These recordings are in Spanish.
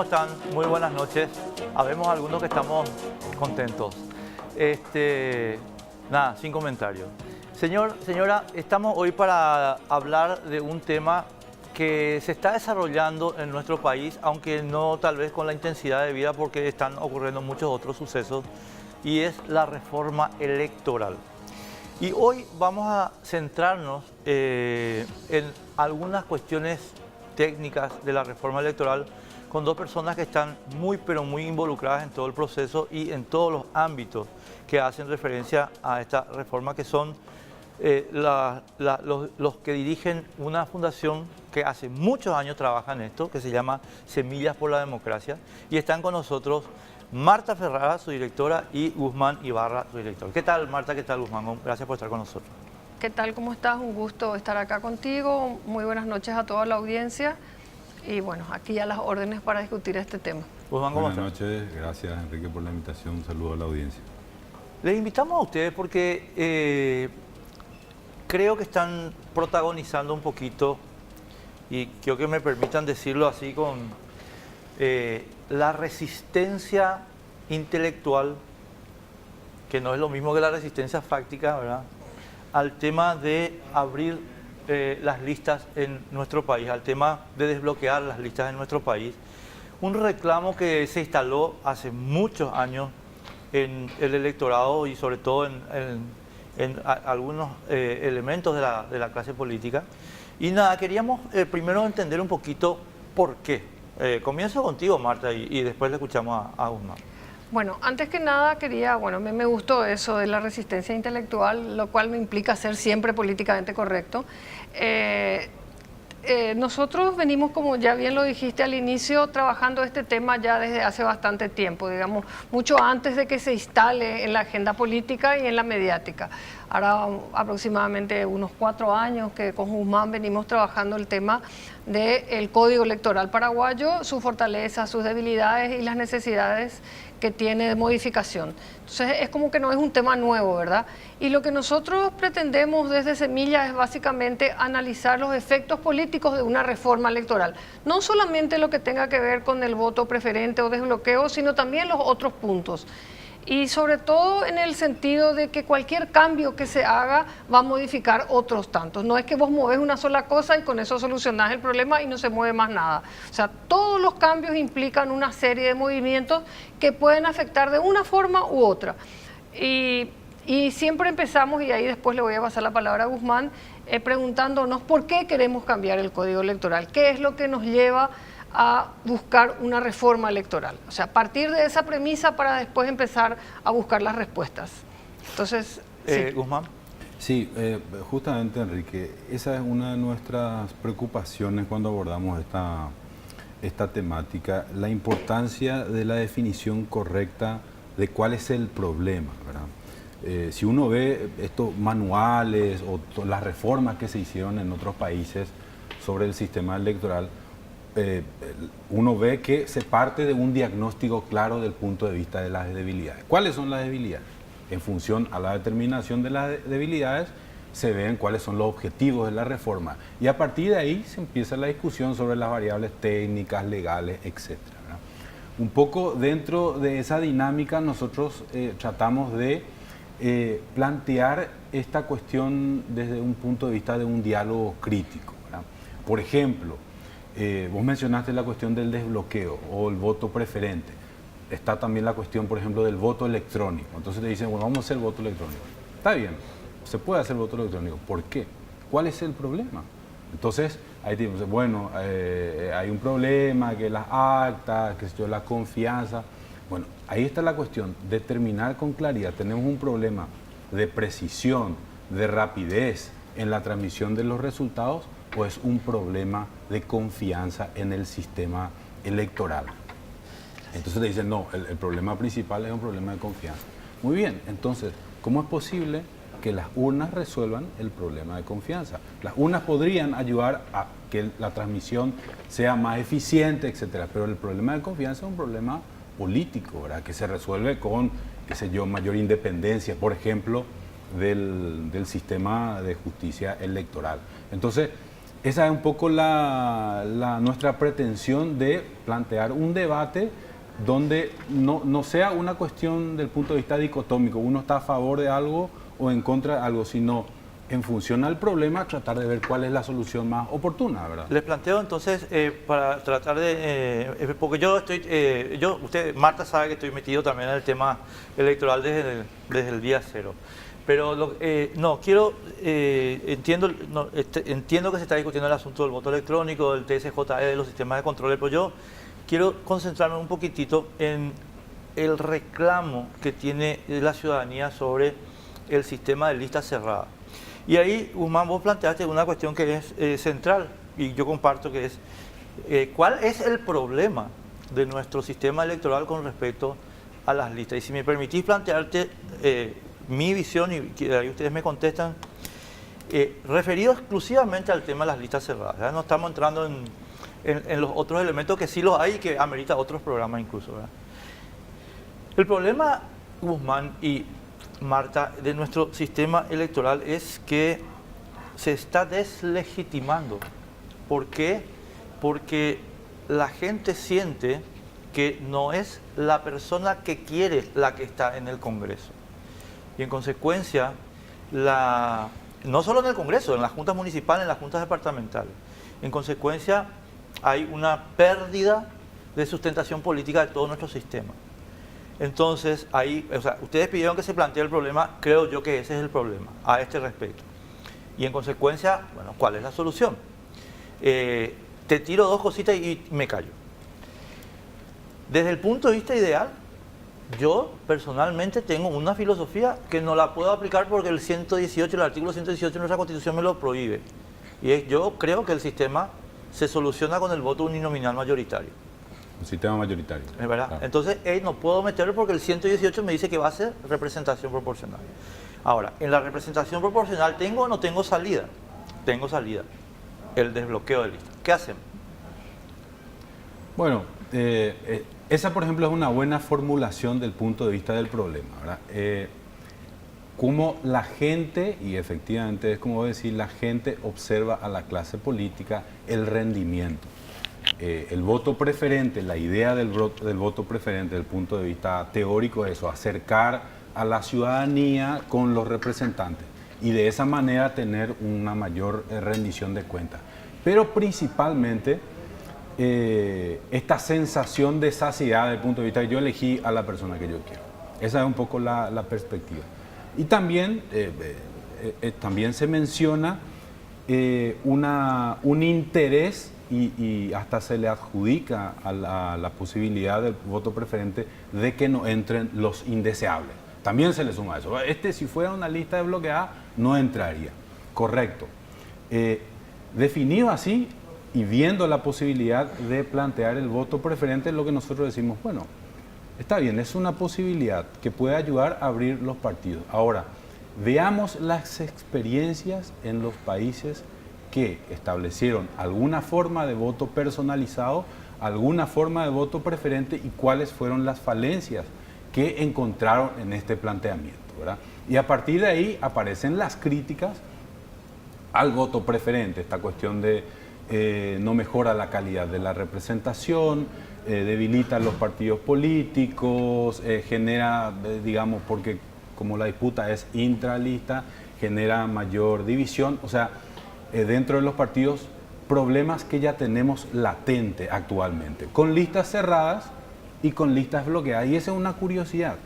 ¿Cómo están? Muy buenas noches. Habemos algunos que estamos contentos. Nada, sin comentarios. Señora, estamos hoy para hablar de un tema que se está desarrollando en nuestro país, aunque no tal vez con la intensidad de vida porque están ocurriendo muchos otros sucesos, y es la reforma electoral. Y hoy vamos a centrarnos en algunas cuestiones técnicas de la reforma electoral con dos personas que están muy involucradas en todo el proceso y en todos los ámbitos que hacen referencia a esta reforma, que son los que dirigen una fundación que hace muchos años trabaja en esto, que se llama Semillas por la Democracia, y están con nosotros Marta Ferrara, su directora, y Guzmán Ibarra, su director. ¿Qué tal, Marta? ¿Qué tal, Guzmán? Gracias por estar con nosotros. ¿Qué tal? ¿Cómo estás? Un gusto estar acá contigo. Muy buenas noches a toda la audiencia. Y bueno, aquí a las órdenes para discutir este tema. Guzmán, ¿cómo estás? Buenas noches, gracias Enrique por la invitación, un saludo a la audiencia. Les invitamos a ustedes porque creo que están protagonizando un poquito, y quiero que me permitan decirlo así, con la resistencia intelectual, que no es lo mismo que la resistencia fáctica, ¿verdad?, al tema de abrir las listas en nuestro país, al tema de desbloquear las listas en nuestro país. Un reclamo que se instaló hace muchos años en el electorado y sobre todo en algunos elementos de la clase política. Y nada, queríamos primero entender un poquito por qué. Comienzo contigo, Marta, y después le escuchamos a Guzmán. Bueno, antes que nada me gustó eso de la resistencia intelectual, lo cual me implica ser siempre políticamente correcto. Nosotros venimos, como ya bien lo dijiste al inicio, trabajando este tema ya desde hace bastante tiempo, digamos, mucho antes de que se instale en la agenda política y en la mediática. Ahora aproximadamente unos 4 años que con Guzmán venimos trabajando el tema del Código Electoral paraguayo, sus fortalezas, sus debilidades y las necesidades que tiene de modificación. Entonces es como que no es un tema nuevo, ¿verdad? Y lo que nosotros pretendemos desde Semilla es básicamente analizar los efectos políticos de una reforma electoral. No solamente lo que tenga que ver con el voto preferente o desbloqueo, sino también los otros puntos. Y sobre todo en el sentido de que cualquier cambio que se haga va a modificar otros tantos. No es que vos movés una sola cosa y con eso solucionás el problema y no se mueve más nada. O sea, todos los cambios implican una serie de movimientos que pueden afectar de una forma u otra. Y siempre empezamos, y ahí después le voy a pasar la palabra a Guzmán, preguntándonos por qué queremos cambiar el Código Electoral, qué es lo que nos lleva a buscar una reforma electoral. O sea, partir de esa premisa para después empezar a buscar las respuestas. Entonces, sí. Guzmán. Sí, justamente Enrique, esa es una de nuestras preocupaciones cuando abordamos esta temática, la importancia de la definición correcta de cuál es el problema, ¿verdad? Si uno ve estos manuales o las reformas que se hicieron en otros países sobre el sistema electoral, uno ve que se parte de un diagnóstico claro del punto de vista de las debilidades. ¿Cuáles son las debilidades? En función a la determinación de las debilidades se ven cuáles son los objetivos de la reforma y a partir de ahí se empieza la discusión sobre las variables técnicas, legales, etc. Un poco dentro de esa dinámica nosotros tratamos de plantear esta cuestión desde un punto de vista de un diálogo crítico, ¿verdad? Por ejemplo, vos mencionaste la cuestión del desbloqueo o el voto preferente. Está también la cuestión, por ejemplo, del voto electrónico. Entonces te dicen, bueno, vamos a hacer voto electrónico. Está bien, se puede hacer voto electrónico. ¿Por qué? ¿Cuál es el problema? Entonces, ahí te dicen, bueno, hay un problema, que las actas, que la confianza. Bueno, ahí está la cuestión, determinar con claridad. Tenemos un problema de precisión, de rapidez en la transmisión de los resultados, o es un problema de confianza en el sistema electoral. Entonces le dicen, no, el problema principal es un problema de confianza. Muy bien, entonces, ¿cómo es posible que las urnas resuelvan el problema de confianza? Las urnas podrían ayudar a que la transmisión sea más eficiente, etcétera, pero el problema de confianza es un problema político, ¿verdad?, que se resuelve con, qué sé yo, mayor independencia, por ejemplo, del sistema de justicia electoral. Entonces, esa es un poco nuestra pretensión de plantear un debate donde no sea una cuestión del punto de vista dicotómico, uno está a favor de algo o en contra de algo, sino en función al problema tratar de ver cuál es la solución más oportuna, ¿verdad? Les planteo entonces, para tratar porque yo Marta sabe que estoy metido también en el tema electoral desde el día cero. Pero entiendo que se está discutiendo el asunto del voto electrónico, del TSJE, de los sistemas de control, pero yo quiero concentrarme un poquitito en el reclamo que tiene la ciudadanía sobre el sistema de listas cerradas. Y ahí, Guzmán, vos planteaste una cuestión que es central, y yo comparto que es, ¿cuál es el problema de nuestro sistema electoral con respecto a las listas? Y si me permitís plantearte mi visión, y que ahí ustedes me contestan, referido exclusivamente al tema de las listas cerradas, ¿verdad? No estamos entrando en los otros elementos que sí los hay y que amerita otros programas incluso, ¿verdad? El problema, Guzmán y Marta, de nuestro sistema electoral es que se está deslegitimando. ¿Por qué? Porque la gente siente que no es la persona que quiere la que está en el Congreso. Y en consecuencia, no solo en el Congreso, en las juntas municipales, en las juntas departamentales, en consecuencia hay una pérdida de sustentación política de todo nuestro sistema. Entonces, ustedes pidieron que se plantee el problema, creo yo que ese es el problema, a este respecto. Y en consecuencia, bueno, ¿cuál es la solución? Te tiro dos cositas y me callo. Desde el punto de vista ideal, yo personalmente tengo una filosofía que no la puedo aplicar porque el artículo 118 de nuestra Constitución me lo prohíbe. Y yo creo que el sistema se soluciona con el voto uninominal mayoritario. Un sistema mayoritario. ¿Es verdad? Claro. Entonces, no puedo meterlo porque el 118 me dice que va a ser representación proporcional. Ahora, en la representación proporcional, ¿tengo o no tengo salida? Tengo salida. El desbloqueo de listas. ¿Qué hacemos? Bueno, esa, por ejemplo, es una buena formulación del punto de vista del problema, ¿verdad? Cómo la gente, y efectivamente es como decir, la gente observa a la clase política el rendimiento. El voto preferente, la idea del voto preferente desde el punto de vista teórico es eso, acercar a la ciudadanía con los representantes y de esa manera tener una mayor rendición de cuentas. Pero principalmente esta sensación de saciedad desde el punto de vista de yo elegí a la persona que yo quiero. Esa es un poco la perspectiva. Y también se menciona un interés y hasta se le adjudica a la posibilidad del voto preferente de que no entren los indeseables. También se le suma eso. Si fuera una lista desbloqueada, no entraría. Correcto. Definido así y viendo la posibilidad de plantear el voto preferente, es lo que nosotros decimos, bueno, está bien, es una posibilidad que puede ayudar a abrir los partidos. Ahora, veamos las experiencias en los países que establecieron alguna forma de voto personalizado, alguna forma de voto preferente y cuáles fueron las falencias que encontraron en este planteamiento, ¿verdad? Y a partir de ahí aparecen las críticas al voto preferente, esta cuestión de no mejora la calidad de la representación, debilita los partidos políticos, genera, digamos, porque como la disputa es intralista, genera mayor división, o sea, dentro de los partidos, problemas que ya tenemos latente actualmente, con listas cerradas y con listas bloqueadas. Y esa es una curiosidad.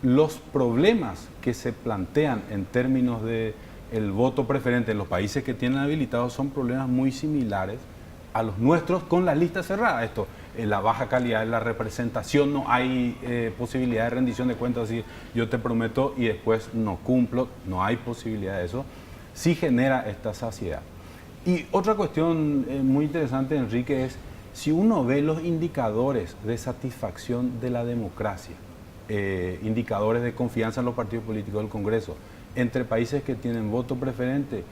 Los problemas que se plantean en términos de el voto preferente en los países que tienen habilitados son problemas muy similares a los nuestros con las listas cerradas. La baja calidad de la representación, no hay posibilidad de rendición de cuentas, así yo te prometo y después no cumplo, no hay posibilidad de eso. Sí genera esta saciedad. Y otra cuestión muy interesante, Enrique, es si uno ve los indicadores de satisfacción de la democracia, indicadores de confianza en los partidos políticos del Congreso, entre países que tienen voto preferente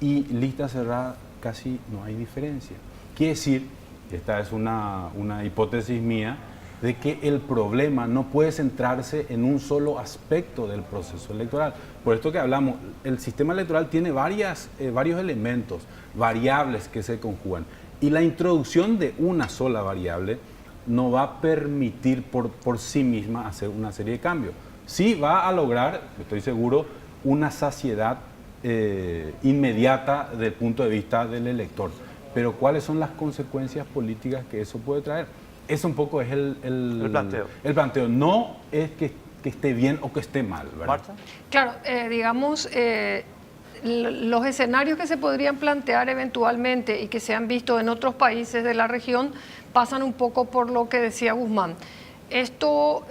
y lista cerrada, casi no hay diferencia. Quiere decir, esta es una hipótesis mía, de que el problema no puede centrarse en un solo aspecto del proceso electoral. Por esto que hablamos, el sistema electoral tiene varios elementos, variables que se conjugan. Y la introducción de una sola variable no va a permitir por sí misma hacer una serie de cambios. Sí va a lograr, estoy seguro, una saciedad inmediata desde el punto de vista del elector. Pero ¿cuáles son las consecuencias políticas que eso puede traer? Eso un poco es el planteo. El planteo. No es que esté bien o que esté mal, ¿verdad? Marta. Claro, digamos, los escenarios que se podrían plantear eventualmente y que se han visto en otros países de la región pasan un poco por lo que decía Guzmán. Esto,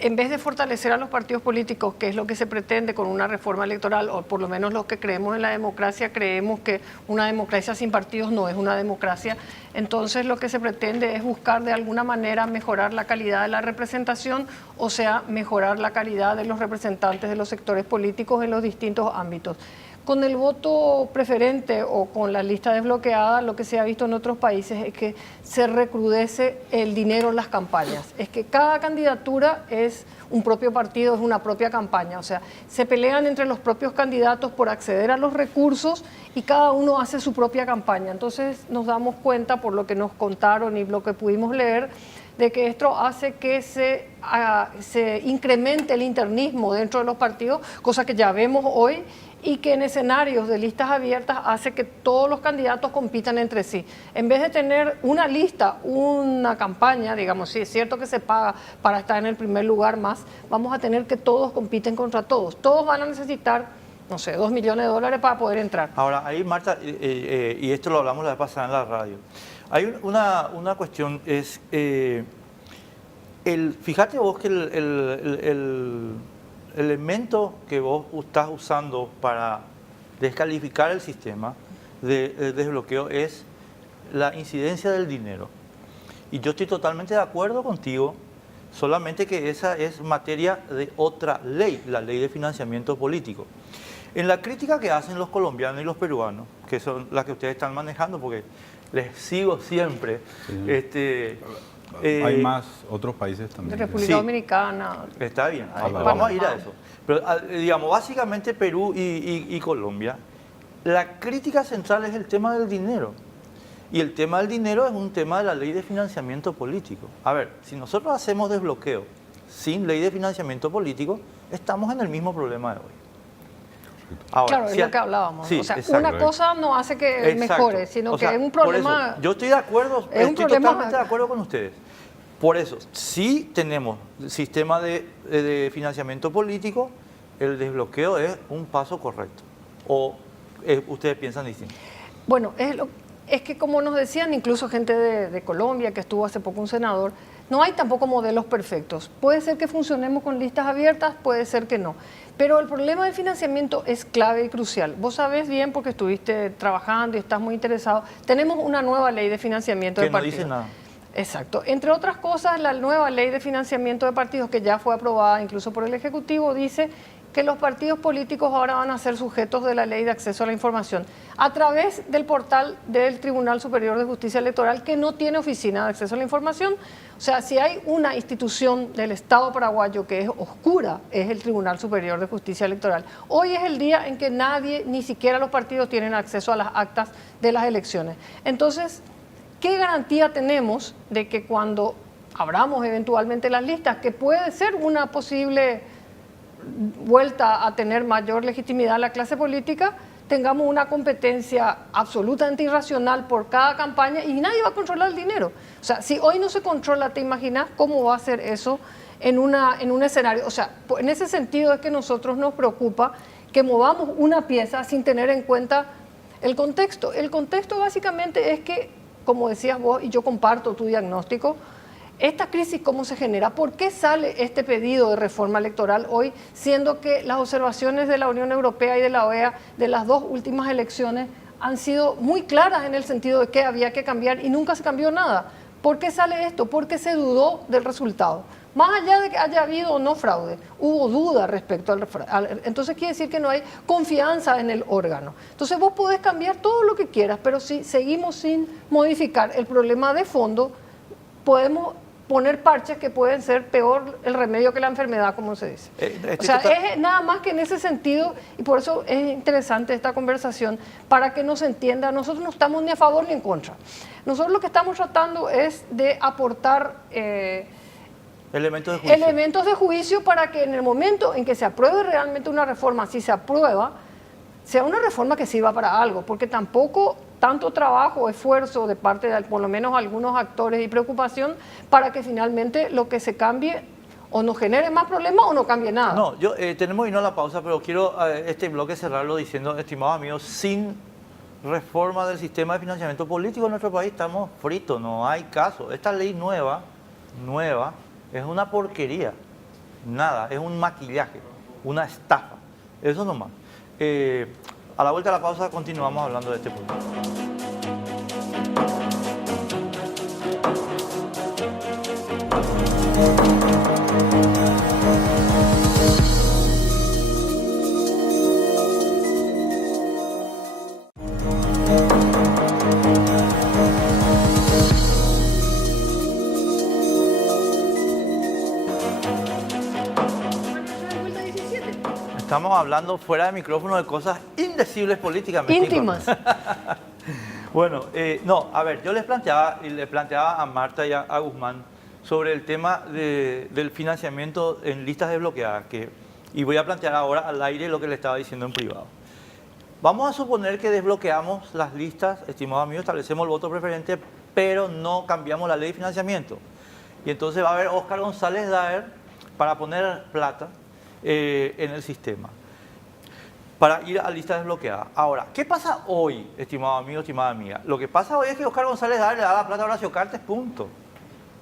en vez de fortalecer a los partidos políticos, que es lo que se pretende con una reforma electoral, o por lo menos los que creemos en la democracia, creemos que una democracia sin partidos no es una democracia. Entonces lo que se pretende es buscar de alguna manera mejorar la calidad de la representación, o sea, mejorar la calidad de los representantes de los sectores políticos en los distintos ámbitos. Con el voto preferente o con la lista desbloqueada, lo que se ha visto en otros países es que se recrudece el dinero en las campañas. Es que cada candidatura es un propio partido, es una propia campaña. O sea, se pelean entre los propios candidatos por acceder a los recursos y cada uno hace su propia campaña. Entonces nos damos cuenta, por lo que nos contaron y lo que pudimos leer, de que esto hace que se incremente el internismo dentro de los partidos, cosa que ya vemos hoy, y que en escenarios de listas abiertas hace que todos los candidatos compitan entre sí. En vez de tener una lista, una campaña, digamos, sí, es cierto que se paga para estar en el primer lugar más, vamos a tener que todos compiten contra todos. Todos van a necesitar, no sé, $2 millones para poder entrar. Ahora, ahí Marta, y esto lo hablamos la vez pasada en la radio, hay una cuestión, es, fíjate vos que el elemento que vos estás usando para descalificar el sistema de desbloqueo es la incidencia del dinero. Y yo estoy totalmente de acuerdo contigo, solamente que esa es materia de otra ley, la ley de financiamiento político. En la crítica que hacen los colombianos y los peruanos, que son las que ustedes están manejando, porque les sigo siempre, Sí. Hay más otros países también. De República Sí. Dominicana. Está bien, Vamos vamos a ir a eso. Pero digamos, básicamente Perú y Colombia, la crítica central es el tema del dinero. Y el tema del dinero es un tema de la ley de financiamiento político. A ver, si nosotros hacemos desbloqueo sin ley de financiamiento político, estamos en el mismo problema de hoy. Ahora, Claro, es lo que hablábamos. Sí, o sea, exacto. una cosa no hace que Exacto. mejore, sino O sea, que es un por problema. eso, yo estoy de acuerdo, es un estoy problema- totalmente de acuerdo con ustedes. Por eso, si tenemos sistema de financiamiento político, el desbloqueo es un paso correcto. ¿O ustedes piensan distinto? Bueno, es que como nos decían incluso gente de Colombia, que estuvo hace poco un senador, no hay tampoco modelos perfectos. Puede ser que funcionemos con listas abiertas, puede ser que no. Pero el problema del financiamiento es clave y crucial. Vos sabés bien porque estuviste trabajando y estás muy interesado. Tenemos una nueva ley de financiamiento de Que no partidos. dice nada. Exacto. Entre otras cosas, la nueva ley de financiamiento de partidos, que ya fue aprobada incluso por el Ejecutivo, dice que los partidos políticos ahora van a ser sujetos de la Ley de Acceso a la Información a través del portal del Tribunal Superior de Justicia Electoral, que no tiene oficina de acceso a la información. O sea, si hay una institución del Estado paraguayo que es oscura, es el Tribunal Superior de Justicia Electoral. Hoy es el día en que nadie, ni siquiera los partidos, tienen acceso a las actas de las elecciones. Entonces, ¿qué garantía tenemos de que cuando abramos eventualmente las listas, que puede ser una posible vuelta a tener mayor legitimidad la clase política, tengamos una competencia absolutamente irracional por cada campaña y nadie va a controlar el dinero? O sea, si hoy no se controla, ¿te imaginas cómo va a ser eso en un escenario? O sea, en ese sentido es que a nosotros nos preocupa que movamos una pieza sin tener en cuenta el contexto. El contexto básicamente es que, como decías vos, y yo comparto tu diagnóstico, esta crisis, ¿cómo se genera? ¿Por qué sale este pedido de reforma electoral hoy, siendo que las observaciones de la Unión Europea y de la OEA de las dos últimas elecciones han sido muy claras en el sentido de que había que cambiar y nunca se cambió nada? ¿Por qué sale esto? Porque se dudó del resultado. Más allá de que haya habido o no fraude, hubo duda respecto al entonces quiere decir que no hay confianza en el órgano. Entonces vos podés cambiar todo lo que quieras, pero si seguimos sin modificar el problema de fondo, podemos poner parches que pueden ser peor el remedio que la enfermedad, como se dice. O sea, es nada más que en ese sentido, y por eso es interesante esta conversación, para que nos entienda, nosotros no estamos ni a favor ni en contra. Nosotros lo que estamos tratando es de aportar elementos de juicio para que en el momento en que se apruebe realmente una reforma, si se aprueba, sea una reforma que sirva para algo, porque tampoco tanto trabajo, esfuerzo de parte de por lo menos algunos actores y preocupación para que finalmente lo que se cambie o no genere más problemas o no cambie nada. No, tenemos que irnos a la pausa, pero quiero este bloque cerrarlo diciendo, estimados amigos, sin reforma del sistema de financiamiento político en nuestro país estamos fritos, no hay caso. Esta ley nueva, es una porquería, nada, es un maquillaje, una estafa, eso nomás. A la vuelta de la pausa continuamos hablando de este punto. Estamos hablando fuera de micrófono de cosas indecibles políticamente. Íntimas. Bueno, no, a ver, yo le planteaba a Marta y a Guzmán sobre el tema del financiamiento en listas desbloqueadas, y voy a plantear ahora al aire lo que le estaba diciendo en privado. Vamos a suponer que desbloqueamos las listas, estimados amigos, establecemos el voto preferente, pero no cambiamos la ley de financiamiento. Y entonces va a haber Óscar González Daer para poner plata en el sistema, para ir a lista desbloqueada. Ahora, ¿qué pasa hoy, estimado amigo, estimada amiga? Lo que pasa hoy es que Óscar González Daer le da la plata a Horacio Cartes, punto.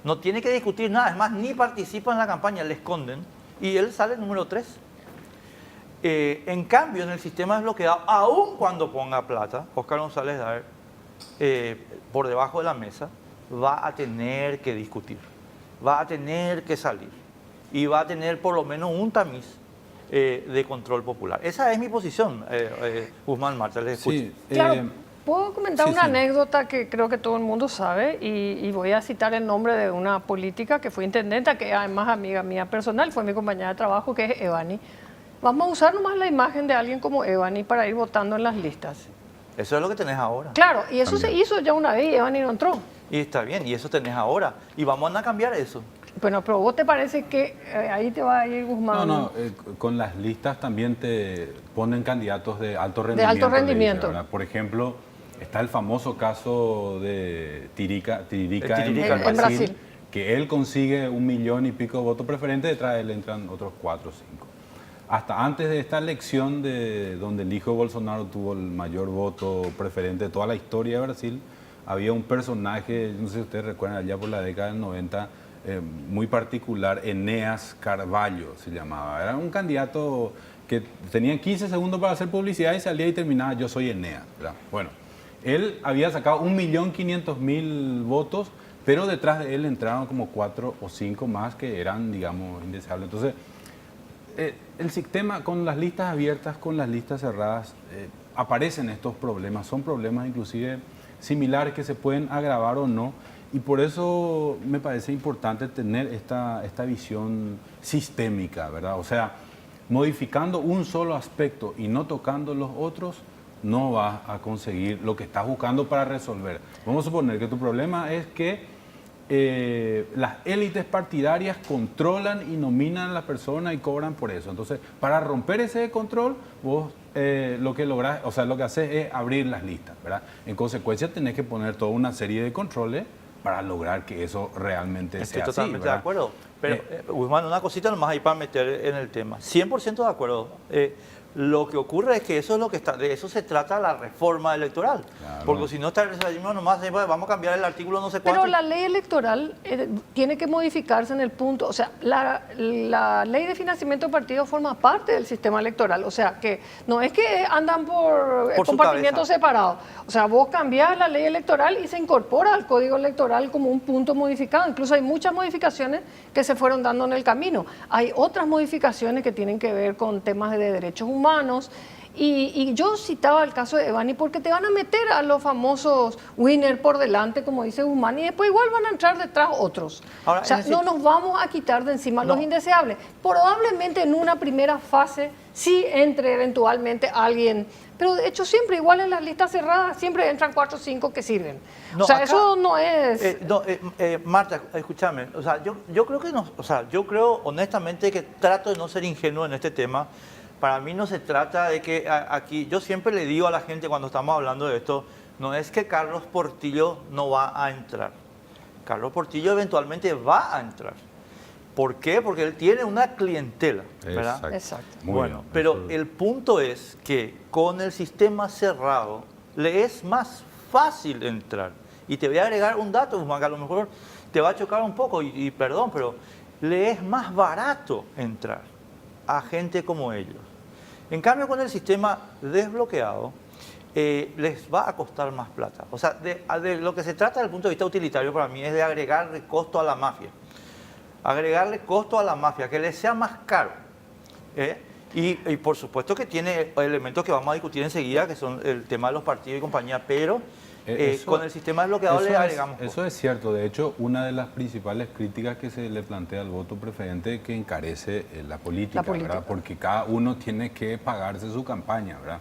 No tiene que discutir nada, es más, ni participa en la campaña, le esconden, y él sale número 3. En cambio, en el sistema desbloqueado, aun cuando ponga plata, Óscar González Daer, por debajo de la mesa, va a tener que discutir, va a tener que salir, y va a tener por lo menos un tamiz de control popular. Esa es mi posición, Guzmán, Marta, les escucho. Sí, Claro, puedo comentar una anécdota que creo que todo el mundo sabe, y voy a citar el nombre de una política que fue intendenta, que además amiga mía personal, fue mi compañera de trabajo, que es Evani. Vamos a usar nomás la imagen de alguien como Evani para ir votando en las listas. Eso es lo que tenés ahora. Claro, y eso También se hizo ya una vez y Evani no entró. Y está bien, y eso tenés ahora. Y vamos a cambiar eso. Bueno, pero ¿vos te parece que ahí te va a ir Guzmán? No, con las listas también te ponen candidatos de alto rendimiento. De alto rendimiento. ¿Verdad? Por ejemplo, está el famoso caso de Tiririca en Brasil, que él consigue 1 millón y pico de votos preferentes, detrás de él entran otros 4 o 5. Hasta antes de esta elección donde el hijo de Bolsonaro tuvo el mayor voto preferente de toda la historia de Brasil, había un personaje, no sé si ustedes recuerdan, allá por la década del 90, muy particular, Eneas Carvalho se llamaba. Era un candidato que tenía 15 segundos para hacer publicidad y salía y terminaba, yo soy Eneas, ¿verdad? Bueno, él había sacado 1.500.000 votos, pero detrás de él entraron como 4 o 5 más que eran, digamos, indeseables. Entonces, el sistema con las listas abiertas, con las listas cerradas, aparecen estos problemas. Son problemas inclusive similares que se pueden agravar o no. Y por eso me parece importante tener esta visión sistémica, ¿verdad? O sea, modificando un solo aspecto y no tocando los otros, no vas a conseguir lo que estás buscando para resolver. Vamos a suponer que tu problema es que las élites partidarias controlan y nominan a las personas y cobran por eso. Entonces, para romper ese control, vos lo que lográs, o sea, lo que haces es abrir las listas, ¿verdad? En consecuencia, tenés que poner toda una serie de controles para lograr que eso realmente sea así. Estoy totalmente ¿verdad? de acuerdo. Pero, Guzmán, una cosita nomás ahí para meter en el tema. 100% de acuerdo. Lo que ocurre es que eso es lo que está, de eso se trata la reforma electoral. Claro. Porque si no está nomás, vamos a cambiar el artículo no sé cuánto. Pero la ley electoral tiene que modificarse en el punto, o sea, la ley de financiamiento de partidos forma parte del sistema electoral, o sea, que no es que andan por compartimientos separados. O sea, vos cambiás la ley electoral y se incorpora al código electoral como un punto modificado. Incluso hay muchas modificaciones que se fueron dando en el camino. Hay otras modificaciones que tienen que ver con temas de derechos humanos Y yo citaba el caso de Evani porque te van a meter a los famosos winners por delante, como dice Guzmán, y después igual van a entrar detrás otros. Ahora, o sea, no nos vamos a quitar de encima los indeseables. Probablemente en una primera fase sí entre eventualmente alguien, pero de hecho siempre, igual en las listas cerradas, siempre entran 4 o 5 que sirven. No, o sea, acá, eso no es... Marta, escúchame, o sea, yo creo que no, o sea, yo creo honestamente que trato de no ser ingenuo en este tema. Para mí no se trata de que aquí, yo siempre le digo a la gente cuando estamos hablando de esto, no es que Carlos Portillo no va a entrar. Carlos Portillo eventualmente va a entrar. ¿Por qué? Porque él tiene una clientela, ¿verdad? Exacto. Bueno, pero el punto es que con el sistema cerrado le es más fácil entrar. Y te voy a agregar un dato, Guzmán, que a lo mejor te va a chocar un poco, y perdón, pero le es más barato entrar a gente como ellos. En cambio, con el sistema desbloqueado, les va a costar más plata. O sea, de lo que se trata desde el punto de vista utilitario para mí es de agregarle costo a la mafia. Agregarle costo a la mafia, que les sea más caro. Y por supuesto que tiene elementos que vamos a discutir enseguida, que son el tema de los partidos y compañía, pero con el sistema desbloqueado le agregamos costo. Eso es cierto. De hecho, una de las principales críticas que se le plantea al voto preferente es que encarece la política, ¿verdad? Porque cada uno tiene que pagarse su campaña, ¿verdad?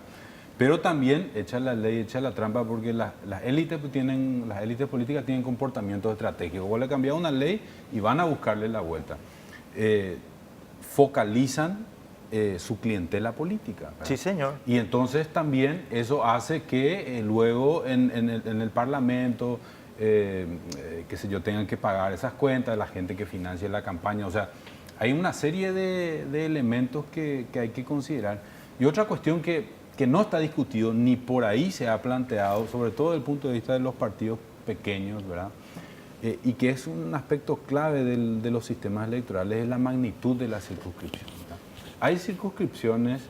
Pero también echa la ley, echa la trampa, porque las élites políticas tienen comportamientos estratégicos. Vos le cambias una ley y van a buscarle la vuelta. Focalizan su clientela política, ¿verdad? Sí, señor. Y entonces también eso hace que luego en el Parlamento, qué sé yo, tengan que pagar esas cuentas de la gente que financia la campaña. O sea, hay una serie de elementos que hay que considerar. Y otra cuestión que no está discutido, ni por ahí se ha planteado, sobre todo desde el punto de vista de los partidos pequeños, ¿verdad? Y que es un aspecto clave de los sistemas electorales, es la magnitud de la circunscripción, ¿verdad? Hay circunscripciones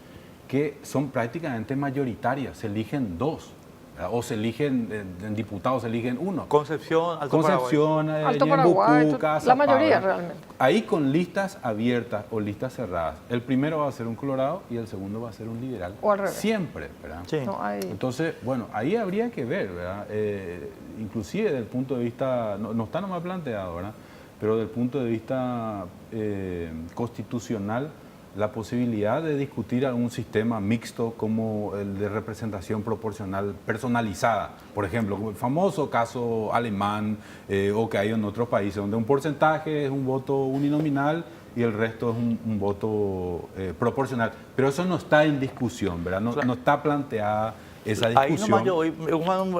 que son prácticamente mayoritarias, se eligen 2, ¿verdad? O se eligen, en diputados se eligen 1. Concepción, Alto Paraguay. Alto Paraguay, Ñembucú, la mayoría ¿verdad? realmente. Ahí con listas abiertas o listas cerradas, el primero va a ser un colorado y el segundo va a ser un liberal. O al revés. Siempre, ¿verdad? Sí. No hay... Entonces, bueno, ahí habría que ver, ¿verdad? Inclusive desde el punto de vista, no está nomás planteado, ¿verdad? Pero desde el punto de vista constitucional, la posibilidad de discutir algún sistema mixto como el de representación proporcional personalizada, por ejemplo, como el famoso caso alemán o que hay en otros países, donde un porcentaje es un voto uninominal y el resto es un voto proporcional. Pero eso no está en discusión, ¿verdad? No está planteada esa discusión. Ahí nomás yo voy,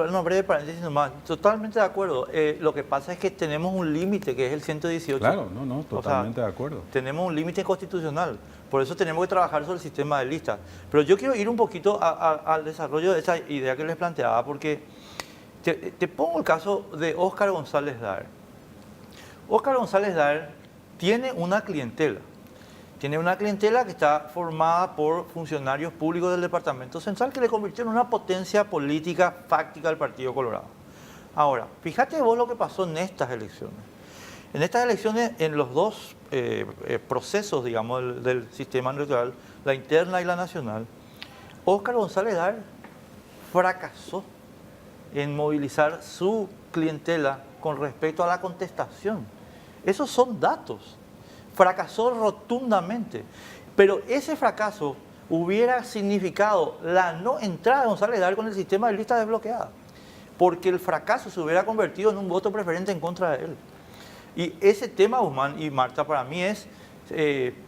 una breve paréntesis nomás, totalmente de acuerdo. Lo que pasa es que tenemos un límite que es el 118. Claro, totalmente o sea, de acuerdo. Tenemos un límite constitucional, por eso tenemos que trabajar sobre el sistema de listas. Pero yo quiero ir un poquito al desarrollo de esa idea que les planteaba, porque te pongo el caso de Óscar González Daer. Óscar González Daer tiene una clientela. Tiene una clientela que está formada por funcionarios públicos del Departamento Central que le convirtió en una potencia política fáctica del Partido Colorado. Ahora, fíjate vos lo que pasó en estas elecciones. En estas elecciones, en los dos procesos, digamos, del sistema electoral, la interna y la nacional, Óscar González Daer fracasó en movilizar su clientela con respecto a la contestación. Esos son datos. Fracasó rotundamente, pero ese fracaso hubiera significado la no entrada de González Daer con el sistema de lista desbloqueada, porque el fracaso se hubiera convertido en un voto preferente en contra de él. Y ese tema, Guzmán y Marta, para mí es,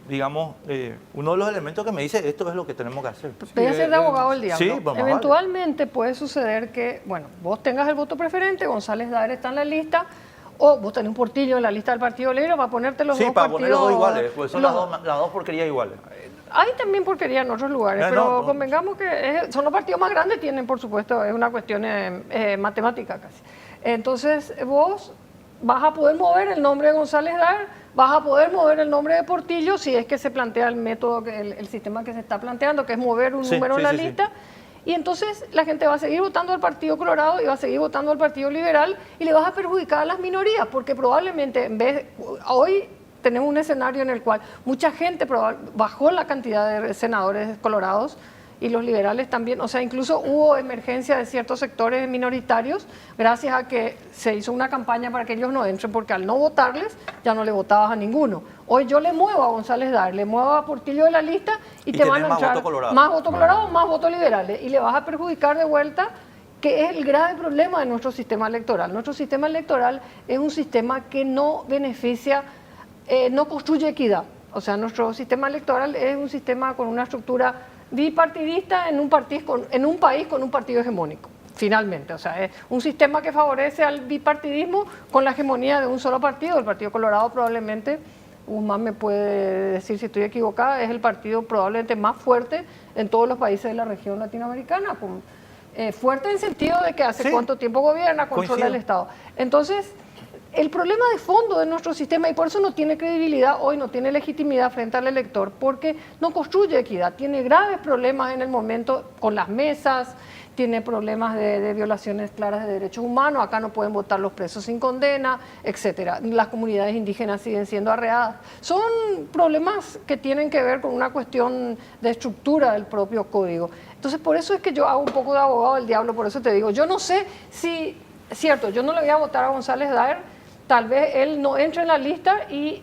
digamos, uno de los elementos que me dice esto es lo que tenemos que hacer. Voy a ser de abogado del diablo. Sí, vamos, eventualmente puede suceder que, bueno, vos tengas el voto preferente, González Daer está en la lista, o vos tenés un Portillo en la lista del Partido Libre para ponerte los dos para partidos... poner los dos iguales, pues son las dos porquerías iguales. Hay también porquería en otros lugares, pero no. Convengamos que son los partidos más grandes, tienen, por supuesto, es una cuestión matemática casi. Entonces, vos vas a poder mover el nombre de González Daer, vas a poder mover el nombre de Portillo si es que se plantea el método, el sistema que se está planteando, que es mover un número en la lista. Y entonces la gente va a seguir votando al Partido Colorado y va a seguir votando al Partido Liberal y le vas a perjudicar a las minorías, porque probablemente hoy tenemos un escenario en el cual mucha gente bajó la cantidad de senadores colorados y los liberales también. O sea, incluso hubo emergencia de ciertos sectores minoritarios gracias a que se hizo una campaña para que ellos no entren, porque al no votarles ya no le votabas a ninguno. Hoy yo le muevo a González Daer, le muevo a Portillo de la lista y te van a más entrar voto colorado. más votos colorados, más votos liberales, y le vas a perjudicar de vuelta, que es el grave problema de nuestro sistema electoral. Nuestro sistema electoral es un sistema que no beneficia, no construye equidad. O sea, nuestro sistema electoral es un sistema con una estructura bipartidista en un país con un partido hegemónico, finalmente. O sea, es un sistema que favorece al bipartidismo con la hegemonía de un solo partido. El Partido Colorado probablemente, Guzmán me puede decir si estoy equivocada, es el partido probablemente más fuerte en todos los países de la región latinoamericana. Fuerte en sentido de que hace cuánto tiempo gobierna, controla el Estado. Entonces, el problema de fondo de nuestro sistema, y por eso no tiene credibilidad hoy, no tiene legitimidad frente al elector, porque no construye equidad, tiene graves problemas en el momento con las mesas, tiene problemas de violaciones claras de derechos humanos, acá no pueden votar los presos sin condena, etcétera. Las comunidades indígenas siguen siendo arreadas. Son problemas que tienen que ver con una cuestión de estructura del propio código. Entonces, por eso es que yo hago un poco de abogado del diablo, por eso te digo, yo no sé si, cierto, yo no le voy a votar a González Daer, tal vez él no entre en la lista y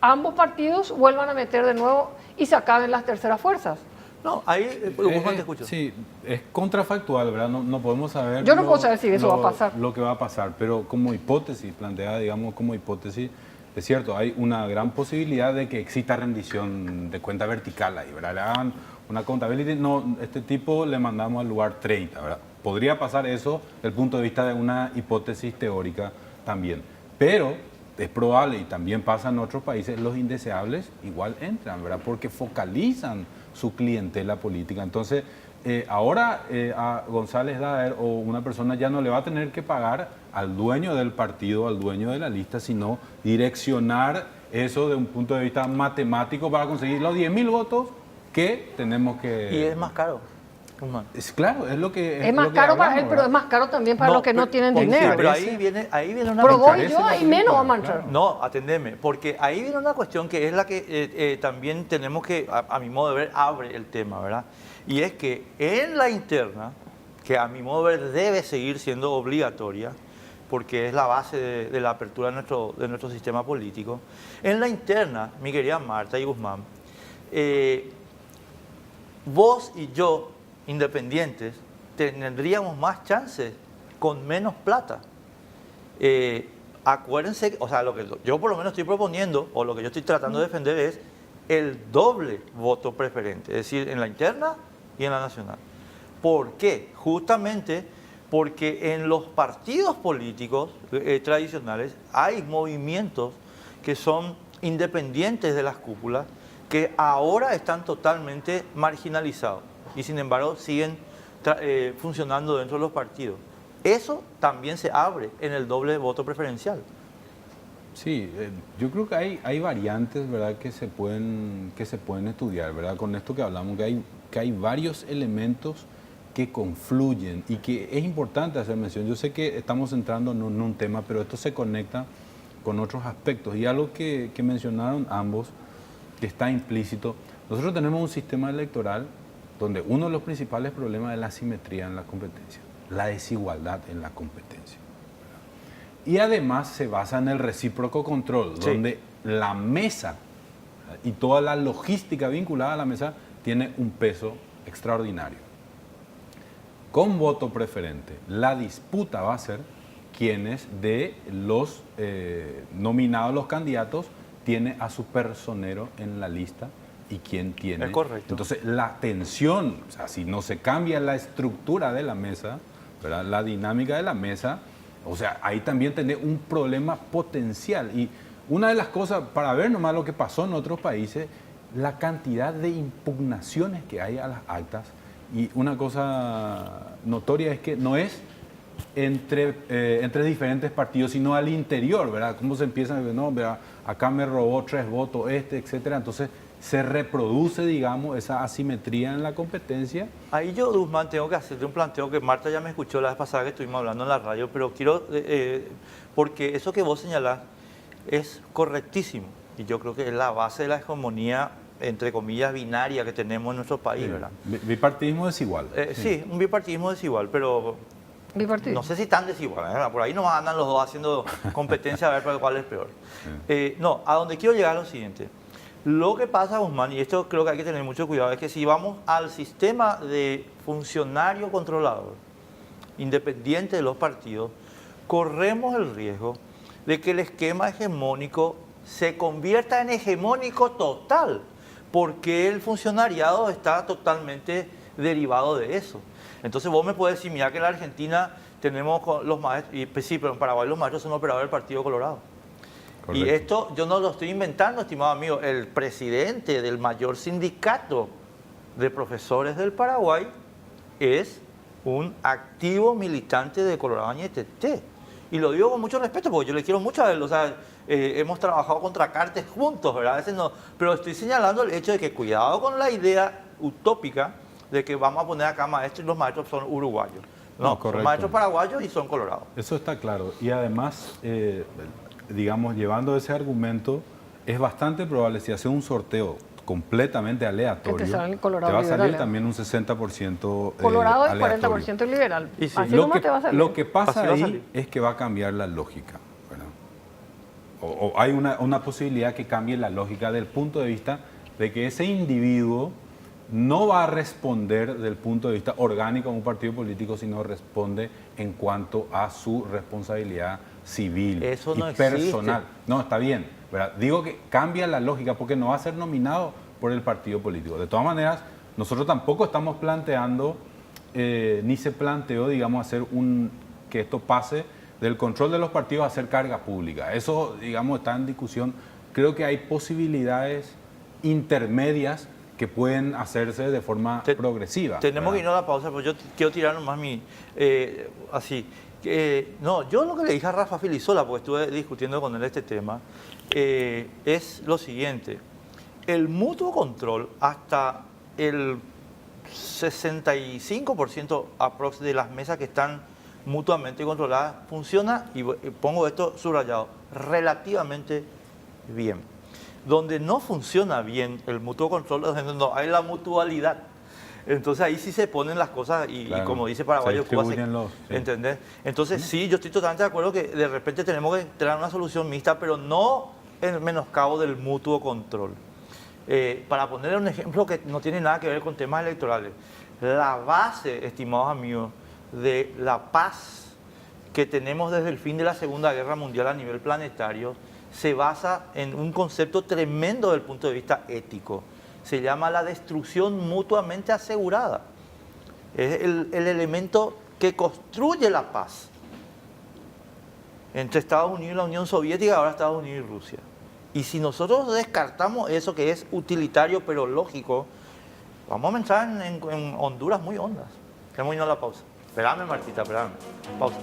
ambos partidos vuelvan a meter de nuevo y se acaben las terceras fuerzas. No, ahí Guzmán te escucho. Sí, es contrafactual, ¿verdad? No podemos saber. Yo no puedo saber si eso va a pasar. Lo que va a pasar, pero como hipótesis, planteada, digamos, como hipótesis, es cierto, hay una gran posibilidad de que exista rendición de cuenta vertical ahí, ¿verdad? Le hagan una contabilidad, no, este tipo le mandamos al lugar 30, ¿verdad? Podría pasar eso desde el punto de vista de una hipótesis teórica también, pero es probable, y también pasa en otros países, los indeseables igual entran, ¿verdad? Porque focalizan su clientela política. Entonces, ahora a González Daer o una persona ya no le va a tener que pagar al dueño del partido, al dueño de la lista, sino direccionar eso de un punto de vista matemático para conseguir los 10.000 votos que tenemos que... Y es más caro. Es claro, es lo que... Es más caro para él, pero es más caro también para los que no tienen dinero. Sí, pero ahí viene una Pero voy cuestión. yo, ahí menos vamos a entrar. No, atendeme, porque ahí viene una cuestión que es la que también tenemos que, a mi modo de ver, abre el tema, ¿verdad? Y es que en la interna, que a mi modo de ver debe seguir siendo obligatoria, porque es la base de la apertura de nuestro sistema político, en la interna, mi querida Marta y Guzmán, vos y yo, independientes, tendríamos más chances con menos plata. Acuérdense, o sea, lo que yo por lo menos estoy proponiendo, o lo que yo estoy tratando de defender es el doble voto preferente, es decir, en la interna y en la nacional. ¿Por qué? Justamente porque en los partidos políticos tradicionales hay movimientos que son independientes de las cúpulas, que ahora están totalmente marginalizados y sin embargo siguen funcionando dentro de los partidos. Eso también se abre en el doble voto preferencial. Sí, yo creo que hay variantes, ¿verdad?, que se pueden estudiar, ¿verdad? Con esto que hablamos, que hay varios elementos que confluyen y que es importante hacer mención. Yo sé que estamos entrando en un tema, pero esto se conecta con otros aspectos. Y algo que mencionaron ambos, que está implícito, nosotros tenemos un sistema electoral donde uno de los principales problemas es la asimetría en la competencia, la desigualdad en la competencia. Y además se basa en el recíproco control, sí, donde la mesa y toda la logística vinculada a la mesa tiene un peso extraordinario. Con voto preferente, la disputa va a ser quienes de los nominados, los candidatos, tiene a su personero en la lista y quién tiene. Es correcto. Entonces, la tensión, o sea, si no se cambia la estructura de la mesa, ¿verdad?, la dinámica de la mesa, o sea, ahí también tenés un problema potencial. Y una de las cosas, para ver nomás lo que pasó en otros países, la cantidad de impugnaciones que hay a las actas. Y una cosa notoria es que no es entre diferentes partidos, sino al interior, ¿verdad? Cómo se empiezan a ver, no, ¿verdad?, acá me robó 3 votos, etcétera. Entonces, se reproduce, digamos, esa asimetría en la competencia. Ahí yo, Guzmán, tengo que hacerte un planteo que Marta ya me escuchó la vez pasada que estuvimos hablando en la radio, pero quiero, porque eso que vos señalás es correctísimo y yo creo que es la base de la hegemonía entre comillas, binaria que tenemos en nuestro país, ¿verdad? Bipartidismo desigual. Sí, un bipartidismo desigual, pero no sé si tan desigual, ¿verdad? Por ahí no andan los dos haciendo competencia a ver cuál es peor. No, a donde quiero llegar es lo siguiente. Lo que pasa, Guzmán, y esto creo que hay que tener mucho cuidado, es que si vamos al sistema de funcionario controlador, independiente de los partidos, corremos el riesgo de que el esquema hegemónico se convierta en hegemónico total, porque el funcionariado está totalmente derivado de eso. Entonces vos me puedes decir, mira que en la Argentina tenemos los maestros, y pues sí, pero en Paraguay los maestros son operadores del Partido Colorado. Correcto. Y esto yo no lo estoy inventando, estimado amigo, el presidente del mayor sindicato de profesores del Paraguay es un activo militante de Colorado Ñeteté. Y lo digo con mucho respeto, porque yo le quiero mucho a él, o sea, hemos trabajado contra Cartes juntos, ¿verdad? A veces no, pero estoy señalando el hecho de que cuidado con la idea utópica de que vamos a poner acá maestros y los maestros son uruguayos. No, son maestros paraguayos y son colorados. Eso está claro. Y además, digamos, llevando ese argumento, es bastante probable, si hace un sorteo completamente aleatorio, te va a salir también un 60% Colorado y aleatorio. 40% liberal. Y sí, así te va a salir. Lo que pasa ahí es que va a cambiar la lógica, ¿verdad? O hay una posibilidad que cambie la lógica del punto de vista de que ese individuo no va a responder del punto de vista orgánico a un partido político, sino responde en cuanto a su responsabilidad civil y personal. No, está bien, ¿verdad? Digo que cambia la lógica porque no va a ser nominado por el partido político. De todas maneras, nosotros tampoco estamos planteando, ni se planteó, digamos, que esto pase del control de los partidos a ser carga pública. Eso, digamos, está en discusión. Creo que hay posibilidades intermedias que pueden hacerse de forma progresiva. Tenemos que ir a la pausa, pero yo quiero tirar nomás así. No, yo lo que le dije a Rafa Filisola, porque estuve discutiendo con él este tema, es lo siguiente. El mutuo control, hasta el 65% aprox de las mesas que están mutuamente controladas, funciona, y pongo esto subrayado, relativamente bien. Donde no funciona bien el mutuo control, donde no hay la mutualidad. Entonces ahí sí se ponen las cosas y, claro, y como dice Paraguayo, ¿entendés? Entonces sí, yo estoy totalmente de acuerdo que de repente tenemos que entrar a una solución mixta, pero no en menoscabo del mutuo control. Para poner un ejemplo que no tiene nada que ver con temas electorales, la base, estimados amigos, de la paz que tenemos desde el fin de la Segunda Guerra Mundial a nivel planetario se basa en un concepto tremendo desde el punto de vista ético. Se llama la destrucción mutuamente asegurada. Es el elemento que construye la paz entre Estados Unidos y la Unión Soviética, ahora Estados Unidos y Rusia. Y si nosotros descartamos eso que es utilitario pero lógico, vamos a entrar en Honduras muy hondas. Tenemos que ir a la pausa. Espérame, Martita, espérame. Pausa.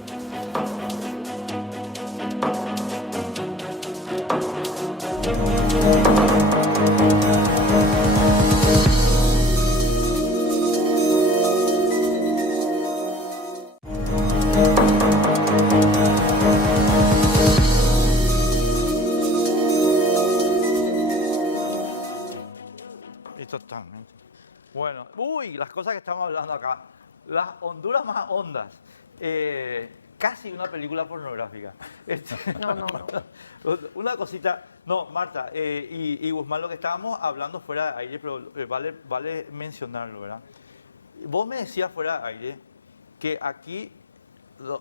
Totalmente. Bueno, las cosas que estamos hablando acá. Las Honduras más hondas. Casi una película pornográfica. No. Una cosita. No, Marta y Guzmán, lo que estábamos hablando fuera de aire, pero vale mencionarlo, ¿verdad? Vos me decías fuera de aire que aquí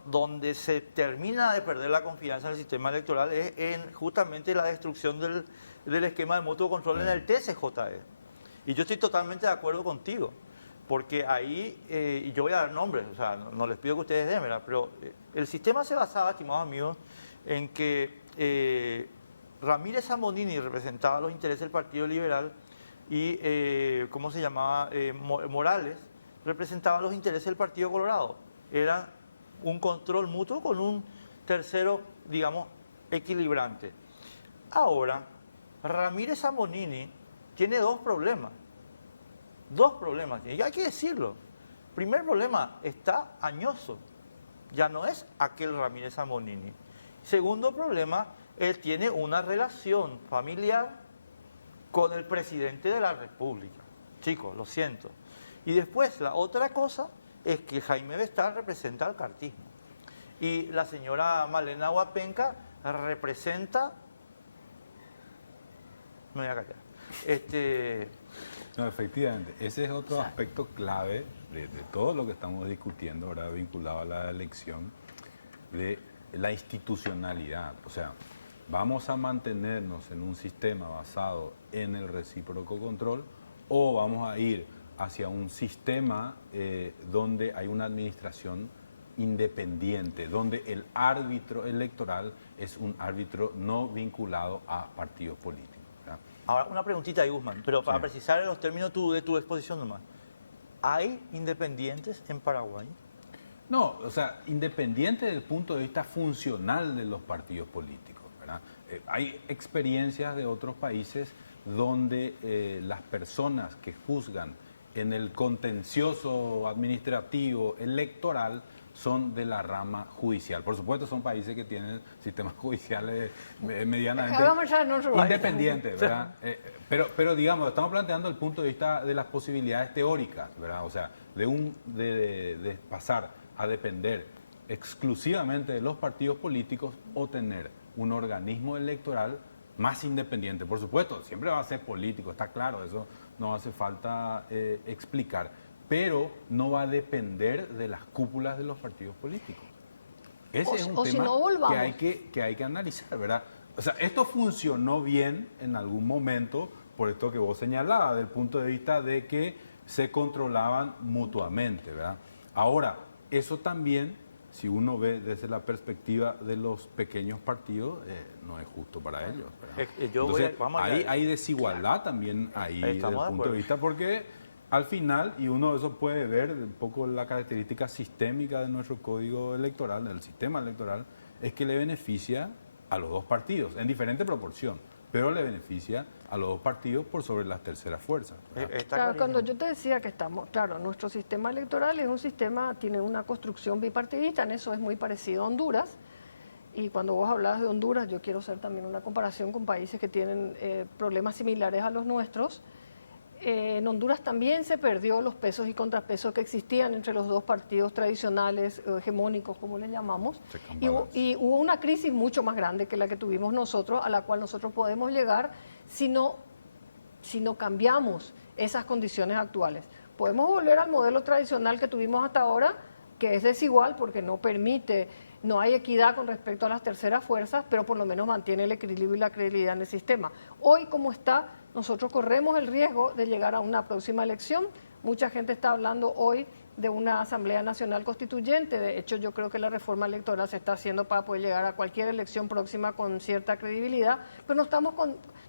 donde se termina de perder la confianza en el sistema electoral es en justamente la destrucción del esquema de mutuo control en el TSJE. Y yo estoy totalmente de acuerdo contigo, porque ahí, y yo voy a dar nombres, o sea, no les pido que ustedes den, ¿verdad? Pero el sistema se basaba, estimados amigos, en que Ramírez Zamonini representaba los intereses del Partido Liberal y, ¿cómo se llamaba? Morales representaba los intereses del Partido Colorado. Era un control mutuo con un tercero, digamos, equilibrante. Ahora, Ramírez Zamonini tiene dos problemas, y hay que decirlo. Primer problema, está añoso, ya no es aquel Ramírez Zamonini. Segundo problema, él tiene una relación familiar con el presidente de la República. Chicos, lo siento. Y después, la otra cosa es que Jaime Bestar representa al cartismo. Y la señora Malena Huapenca representa... Me voy a callar. No, efectivamente, ese es otro aspecto clave de todo lo que estamos discutiendo ahora vinculado a la elección, de la institucionalidad. O sea, ¿vamos a mantenernos en un sistema basado en el recíproco control o vamos a ir hacia un sistema donde hay una administración independiente, donde el árbitro electoral es un árbitro no vinculado a partidos políticos? ¿Verdad? Ahora, una preguntita ahí, Guzmán, pero para precisar los términos de tu exposición nomás. ¿Hay independientes en Paraguay? No, o sea, independiente del punto de vista funcional de los partidos políticos, ¿verdad? Hay experiencias de otros países donde las personas que juzgan en el contencioso administrativo electoral son de la rama judicial. Por supuesto, son países que tienen sistemas judiciales medianamente independientes, ¿verdad? Pero digamos, estamos planteando el punto de vista de las posibilidades teóricas, ¿verdad? O sea, de pasar a depender exclusivamente de los partidos políticos o tener un organismo electoral más independiente. Por supuesto, siempre va a ser político, está claro, eso no hace falta explicar, pero no va a depender de las cúpulas de los partidos políticos. Ese es un tema que hay que analizar, ¿verdad? O sea, esto funcionó bien en algún momento, por esto que vos señalabas, desde el punto de vista de que se controlaban mutuamente, ¿verdad? Ahora, eso también, si uno ve desde la perspectiva de los pequeños partidos, no es justo para ellos, ¿verdad? Entonces, hay desigualdad también ahí desde el punto de vista, porque al final, y uno de eso puede ver un poco la característica sistémica de nuestro código electoral, del sistema electoral, es que le beneficia a los dos partidos, en diferente proporción, pero le beneficia a los dos partidos por sobre las terceras fuerzas. Claro, cuando yo te decía que estamos, claro, nuestro sistema electoral es un sistema, tiene una construcción bipartidista, en eso es muy parecido a Honduras, y cuando vos hablabas de Honduras, yo quiero hacer también una comparación con países que tienen problemas similares a los nuestros. En Honduras también se perdió los pesos y contrapesos que existían entre los dos partidos tradicionales, hegemónicos, como les llamamos, y hubo una crisis mucho más grande que la que tuvimos nosotros, a la cual nosotros podemos llegar si no cambiamos esas condiciones actuales. Podemos volver al modelo tradicional que tuvimos hasta ahora, que es desigual porque no permite, no hay equidad con respecto a las terceras fuerzas, pero por lo menos mantiene el equilibrio y la credibilidad en el sistema. Hoy, como está, nosotros corremos el riesgo de llegar a una próxima elección. Mucha gente está hablando hoy de una Asamblea Nacional Constituyente. De hecho, yo creo que la reforma electoral se está haciendo para poder llegar a cualquier elección próxima con cierta credibilidad, pero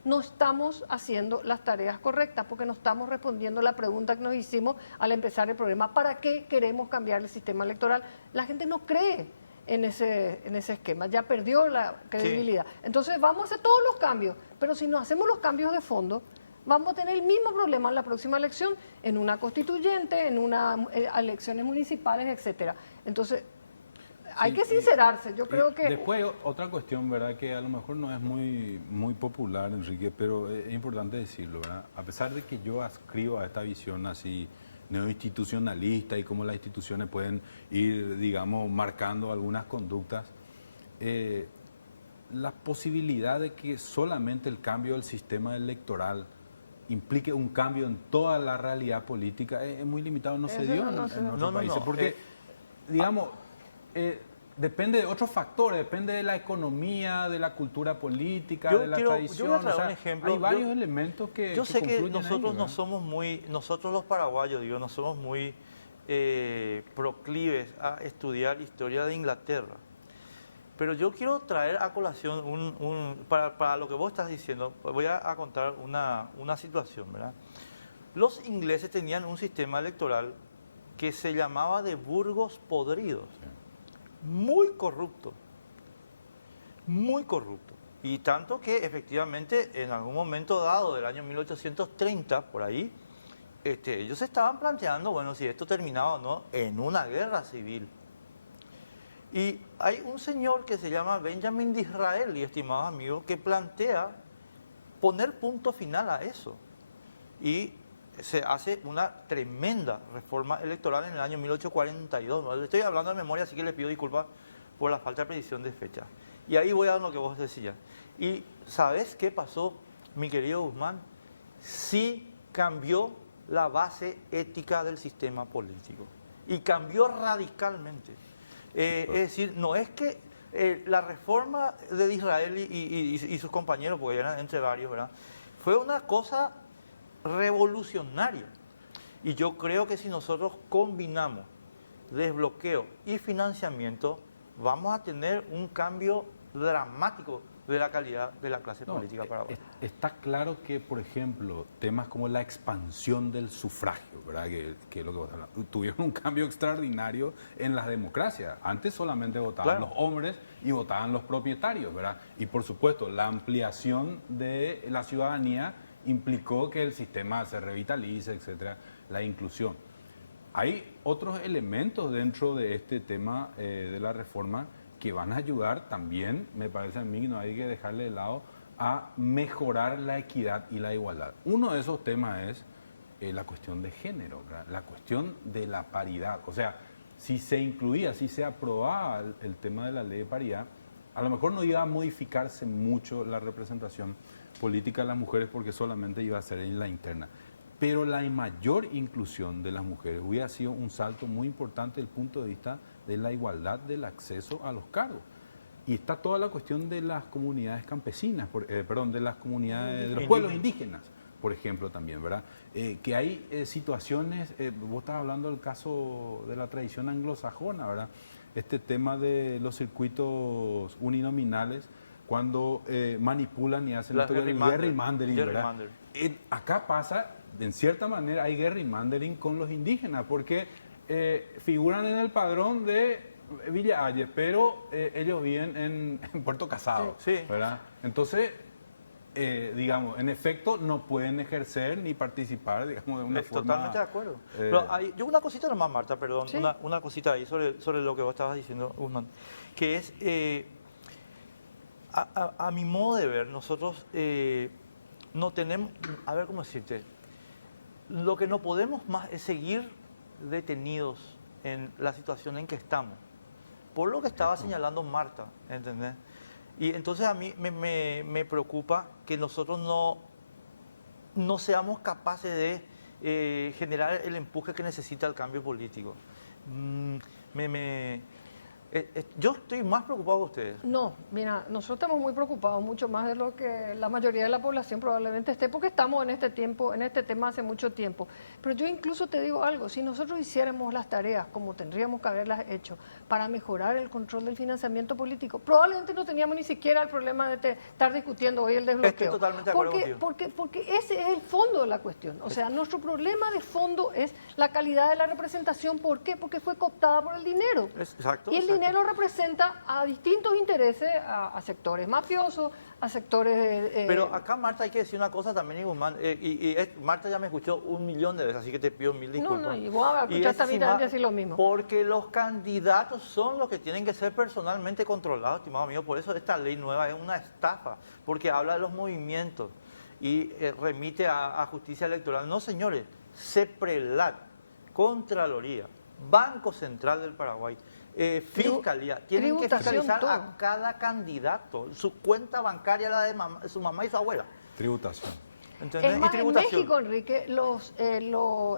no estamos haciendo las tareas correctas porque no estamos respondiendo la pregunta que nos hicimos al empezar el programa. ¿Para qué queremos cambiar el sistema electoral? La gente no cree en ese esquema, ya perdió la credibilidad. Sí. Entonces vamos a hacer todos los cambios, pero si no hacemos los cambios de fondo, vamos a tener el mismo problema en la próxima elección, en una constituyente, en elecciones municipales, etcétera. Entonces, hay que sincerarse, yo creo que... Después, otra cuestión, ¿verdad?, que a lo mejor no es muy popular, Enrique, pero es importante decirlo, ¿verdad? A pesar de que yo adscribo a esta visión así neoinstitucionalista y cómo las instituciones pueden ir, digamos, marcando algunas conductas, la posibilidad de que solamente el cambio del sistema electoral implique un cambio en toda la realidad política es muy limitado, no se dio en otros países, porque, digamos, depende de otros factores, depende de la economía, de la cultura política, de la tradición. Yo voy a traer un ejemplo. Hay varios elementos que yo sé que nosotros ahí, no somos nosotros los paraguayos, no somos muy proclives a estudiar historia de Inglaterra. Pero yo quiero traer a colación, para lo que vos estás diciendo, voy a contar una situación, ¿verdad? Los ingleses tenían un sistema electoral que se llamaba de burgos podridos. Muy corrupto, y tanto que efectivamente en algún momento dado del año 1830 por ahí, ellos estaban planteando, bueno, si esto terminaba o no en una guerra civil. Y hay un señor que se llama Benjamin Disraeli, estimados amigos, que plantea poner punto final a eso. Y se hace una tremenda reforma electoral en el año 1842. ¿No? Estoy hablando de memoria, así que le pido disculpas por la falta de precisión de fecha. Y ahí voy a lo que vos decías. ¿Y sabes qué pasó, mi querido Guzmán? Sí cambió la base ética del sistema político. Y cambió radicalmente. Es decir, no es que la reforma de Israel y sus compañeros, porque eran entre varios, ¿verdad? Fue una cosa revolucionaria. Y yo creo que si nosotros combinamos desbloqueo y financiamiento, vamos a tener un cambio dramático de la calidad de la clase política paraguaya. Está claro que, por ejemplo, temas como la expansión del sufragio, ¿verdad? Que es lo que vos hablas, tuvieron un cambio extraordinario en las democracias. Antes solamente votaban los hombres y votaban los propietarios, ¿verdad? Y por supuesto, la ampliación de la ciudadanía implicó que el sistema se revitalice, etcétera, la inclusión. Hay otros elementos dentro de este tema de la reforma que van a ayudar también, me parece a mí, que no hay que dejarle de lado, a mejorar la equidad y la igualdad. Uno de esos temas es la cuestión de género, ¿verdad? La cuestión de la paridad. O sea, si se incluía, si se aprobaba el tema de la ley de paridad, a lo mejor no iba a modificarse mucho la representación política de las mujeres porque solamente iba a ser en la interna. Pero la mayor inclusión de las mujeres hubiera sido un salto muy importante desde el punto de vista de la igualdad del acceso a los cargos. Y está toda la cuestión de las comunidades campesinas, de las comunidades de los pueblos indígenas, por ejemplo, también, ¿verdad? Que hay situaciones, vos estás hablando del caso de la tradición anglosajona, ¿verdad? Este tema de los circuitos uninominales, cuando manipulan y hacen el gerrymandering, ¿verdad? Acá pasa, en cierta manera, hay gerrymandering con los indígenas, porque figuran en el padrón de Villa Ayes, pero ellos viven en Puerto Casado, sí, ¿verdad? Entonces, digamos, en efecto, no pueden ejercer ni participar, digamos, de una forma... Totalmente de acuerdo. Pero yo una cosita nomás, Marta, perdón, ¿sí? una cosita ahí sobre lo que vos estabas diciendo, Guzmán, que es... A mi modo de ver, nosotros no tenemos, a ver cómo decirte, lo que no podemos más es seguir detenidos en la situación en que estamos, por lo que estaba señalando Marta, ¿entendés? Y entonces a mí me preocupa que nosotros no seamos capaces de generar el empuje que necesita el cambio político. Yo estoy más preocupado que ustedes. No, mira, nosotros estamos muy preocupados, mucho más de lo que la mayoría de la población probablemente esté, porque estamos en este tema hace mucho tiempo. Pero yo incluso te digo algo, si nosotros hiciéramos las tareas como tendríamos que haberlas hecho para mejorar el control del financiamiento político, probablemente no teníamos ni siquiera el problema de estar discutiendo hoy el desbloqueo. Estoy totalmente de acuerdo contigo. Porque ese es el fondo de la cuestión. O sea, nuestro problema de fondo es la calidad de la representación. ¿Por qué? Porque fue cooptada por el dinero. Exacto. Y el dinero representa a distintos intereses, a sectores mafiosos, a sectores... Pero acá, Marta, hay que decir una cosa también, Guzmán, Marta ya me escuchó 1.000.000 de veces, así que te pido 1000 disculpas. No, igual escuchaste a mí también decir lo mismo. Porque los candidatos son los que tienen que ser personalmente controlados, estimado amigo, por eso esta ley nueva es una estafa, porque habla de los movimientos y remite a justicia electoral. No, señores, CEPRELAT, Contraloría, Banco Central del Paraguay, Fiscalía, tienen que fiscalizar a cada candidato, su cuenta bancaria, la de su mamá y su abuela. Tributación. ¿Entendés? Es más, y tributación. en México, Enrique,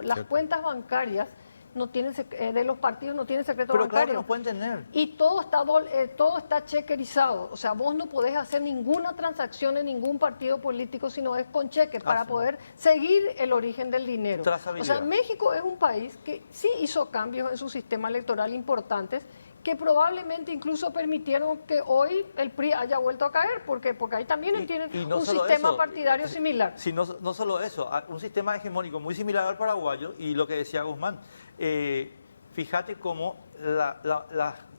las cuentas bancarias no tienen de los partidos no tienen secreto Pero bancario. Claro que no pueden tener. Y todo está chequerizado. O sea, vos no podés hacer ninguna transacción en ningún partido político si no es con cheque para poder seguir el origen del dinero. O sea, México es un país que sí hizo cambios en su sistema electoral importantes que probablemente incluso permitieron que hoy el PRI haya vuelto a caer. ¿Por qué? Porque ahí también tienen un sistema partidario similar. Sí, no solo eso, un sistema hegemónico muy similar al paraguayo, y lo que decía Guzmán, fíjate cómo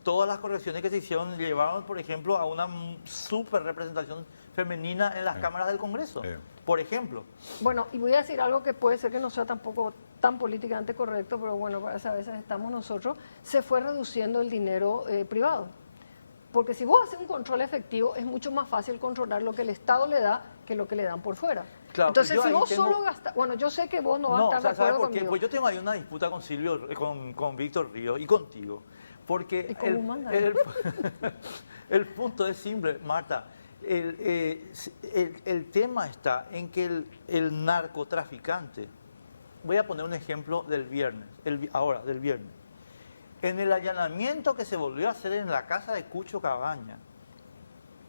todas las correcciones que se hicieron llevaron, por ejemplo, a una super representación femenina en las cámaras del Congreso, por ejemplo. Bueno, y voy a decir algo que puede ser que no sea tampoco tan políticamente correcto, pero bueno, para eso a veces estamos nosotros, se fue reduciendo el dinero privado. Porque si vos haces un control efectivo, es mucho más fácil controlar lo que el Estado le da que que lo que le dan por fuera. Claro, Entonces, yo si ahí vos tengo- solo gastas, bueno, yo sé que vos no vas a No, estar de ¿sabes acuerdo por qué? conmigo. Pues yo tengo ahí una disputa con Silvio, con Víctor Ríos y contigo. Porque ¿Y cómo manda? el punto es simple, Marta. El tema está en que el narcotraficante, voy a poner un ejemplo del viernes, del viernes. En el allanamiento que se volvió a hacer en la casa de Cucho Cabaña,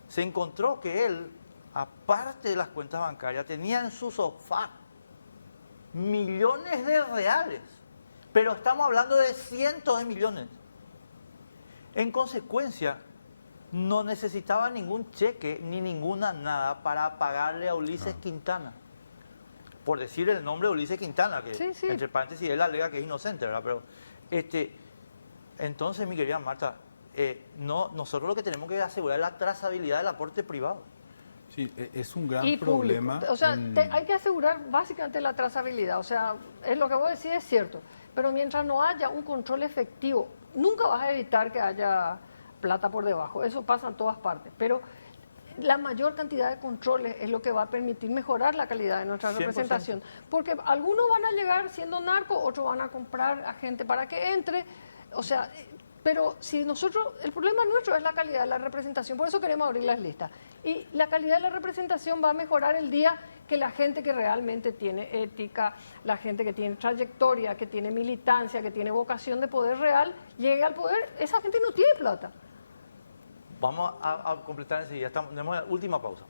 se encontró que él, aparte de las cuentas bancarias, tenía en su sofá millones de reales, pero estamos hablando de cientos de millones. En consecuencia, no necesitaba ningún cheque ni ninguna nada para pagarle a Ulises Quintana. Por decir el nombre de Ulises Quintana, que Sí, sí. entre paréntesis él alega que es inocente, ¿verdad? Pero, entonces, mi querida Marta, nosotros lo que tenemos que asegurar es la trazabilidad del aporte privado. Sí, es un gran Y problema. público. O sea, hay que asegurar básicamente la trazabilidad. O sea, es lo que vos decís es cierto. Pero mientras no haya un control efectivo, nunca vas a evitar que haya plata por debajo. Eso pasa en todas partes. Pero la mayor cantidad de controles es lo que va a permitir mejorar la calidad de nuestra 100%. representación. Porque algunos van a llegar siendo narcos, otros van a comprar a gente para que entre. O sea, pero si nosotros, el problema nuestro es la calidad de la representación, por eso queremos abrir las listas. Y la calidad de la representación va a mejorar el día que la gente que realmente tiene ética, la gente que tiene trayectoria, que tiene militancia, que tiene vocación de poder real, llegue al poder. Esa gente no tiene plata. Vamos a completar enseguida. Tenemos la última pausa.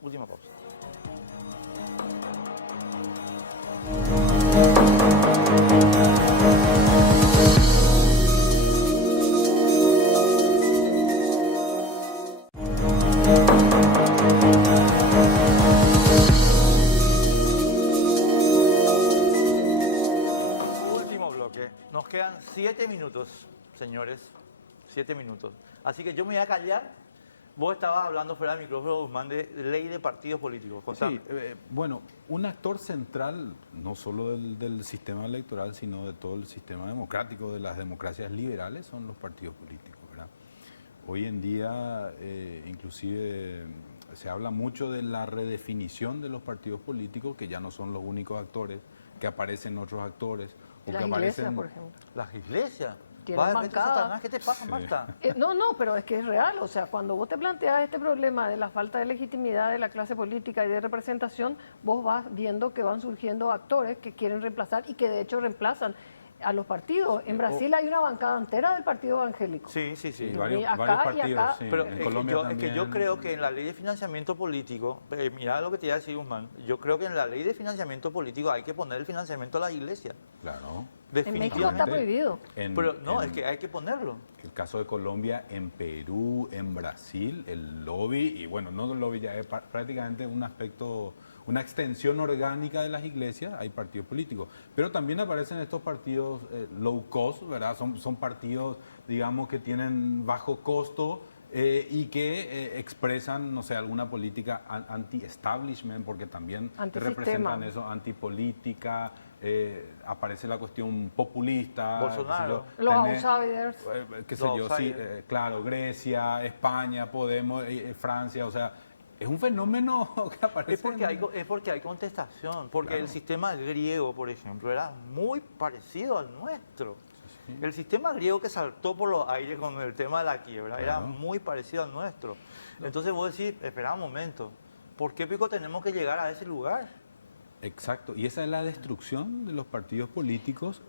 Último bloque. Nos quedan 7 minutos, señores. 7 minutos. Así que yo me voy a callar. Vos estabas hablando fuera del micrófono, Guzmán, de ley de partidos políticos. Contame. Sí, bueno, un actor central, no solo del sistema electoral, sino de todo el sistema democrático, de las democracias liberales, son los partidos políticos, ¿verdad? Hoy en día, inclusive, se habla mucho de la redefinición de los partidos políticos, que ya no son los únicos actores, que aparecen otros actores. O Las que iglesias, aparecen, por ejemplo. Las iglesias. Tienen Va de frente a bancada. Satanás. ¿Qué te pasa, Marta? No, pero es que es real. O sea, cuando vos te planteas este problema de la falta de legitimidad de la clase política y de representación, vos vas viendo que van surgiendo actores que quieren reemplazar y que de hecho reemplazan a los partidos. En Brasil hay una bancada entera del partido evangélico. Sí. Sí, Y varios acá partidos, y acá. sí. Pero En es que, Colombia es que yo también. creo que en la ley de financiamiento político, mira lo que te iba a decir, Guzmán, yo creo que en la ley de financiamiento político hay que poner el financiamiento a las iglesias. Claro. En México está prohibido. Pero no, es que hay que ponerlo. El caso de Colombia, en Perú, en Brasil, el lobby, y bueno, no el lobby ya es prácticamente un aspecto, una extensión orgánica de las iglesias, hay partidos políticos. Pero también aparecen estos partidos low cost, ¿verdad? Son partidos, digamos, que tienen bajo costo y que expresan, no sé, alguna política anti-establishment, porque también Antisistema. representan eso, antipolítica. Aparece la cuestión populista. Bolsonaro. qué sé yo, Los tenés, outsiders. qué sé Los yo, sí, outsiders. claro, Grecia, España, Podemos, Francia, o sea, es un fenómeno que aparece. Es porque hay contestación, porque Claro. el sistema griego, por ejemplo, era muy parecido al nuestro. El sistema griego que saltó por los aires con el tema de la quiebra era Claro. muy parecido al nuestro. Entonces vos decís, espera un momento, ¿por qué pico tenemos que llegar a ese lugar? Exacto, y esa es la destrucción de los partidos políticos,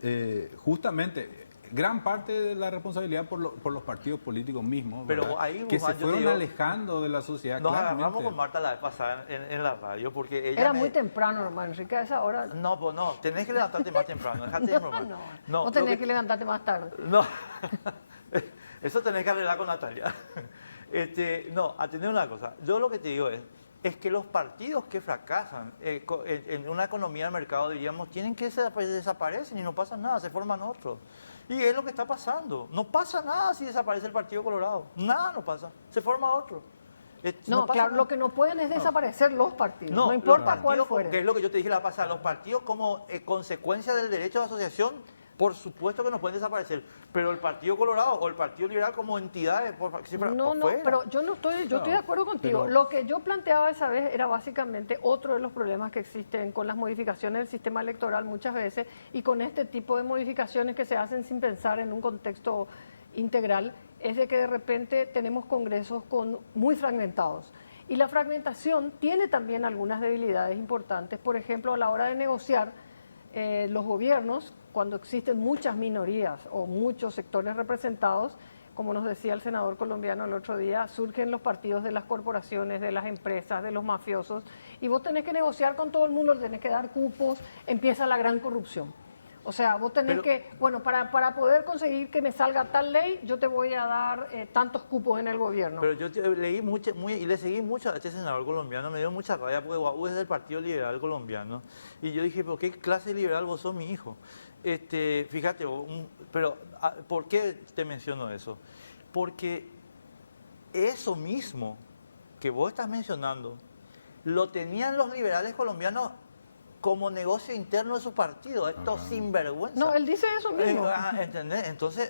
justamente. Gran parte de la responsabilidad por los partidos políticos mismos, Pero ¿verdad? ahí, que Guzmán, se yo te fueron digo, alejando de la sociedad. Nos claramente. agarramos con Marta la vez pasada en la radio, porque ella Era me- muy temprano, hermano Enrique, a esa hora. No, pues no, tenés que levantarte más temprano, dejate de bromar. No, vos lo tenés que levantarte más tarde. No, eso tenés que arreglar con Natalia. No, atender una cosa. Yo lo que te digo es que los partidos que fracasan en una economía de mercado, diríamos, tienen que desaparecen y no pasa nada, se forman otros. Y es lo que está pasando. No pasa nada si desaparece el Partido Colorado. Nada no pasa. Se forma otro. No, pasa claro, nada. lo que no pueden es desaparecer los partidos, no los importa cuál partidos, fuera. que es lo que yo te dije la pasada, los partidos como consecuencia del derecho de asociación Por supuesto que nos pueden desaparecer, pero el Partido Colorado o el Partido Liberal como entidades, No, pero yo estoy de acuerdo contigo. pero- Lo que yo planteaba esa vez era básicamente otro de los problemas que existen con las modificaciones del sistema electoral muchas veces y con este tipo de modificaciones que se hacen sin pensar en un contexto integral, es de que de repente tenemos congresos muy fragmentados. Y la fragmentación tiene también algunas debilidades importantes. Por ejemplo, a la hora de negociar, los gobiernos, cuando existen muchas minorías o muchos sectores representados, como nos decía el senador colombiano el otro día, surgen los partidos de las corporaciones, de las empresas, de los mafiosos, y vos tenés que negociar con todo el mundo, tenés que dar cupos, empieza la gran corrupción. O sea, vos tenés para poder conseguir que me salga tal ley, yo te voy a dar tantos cupos en el gobierno. Pero yo leí mucho, y le seguí mucho a este senador colombiano, me dio mucha rabia porque Guaú es del Partido Liberal Colombiano. Y yo dije, ¿pero qué clase de liberal vos sos, mi hijo? Fíjate, pero ¿por qué te menciono eso? Porque eso mismo que vos estás mencionando, lo tenían los liberales colombianos como negocio interno de su partido, esto sinvergüenza. No, él dice eso mismo. ¿Entendés? Entonces,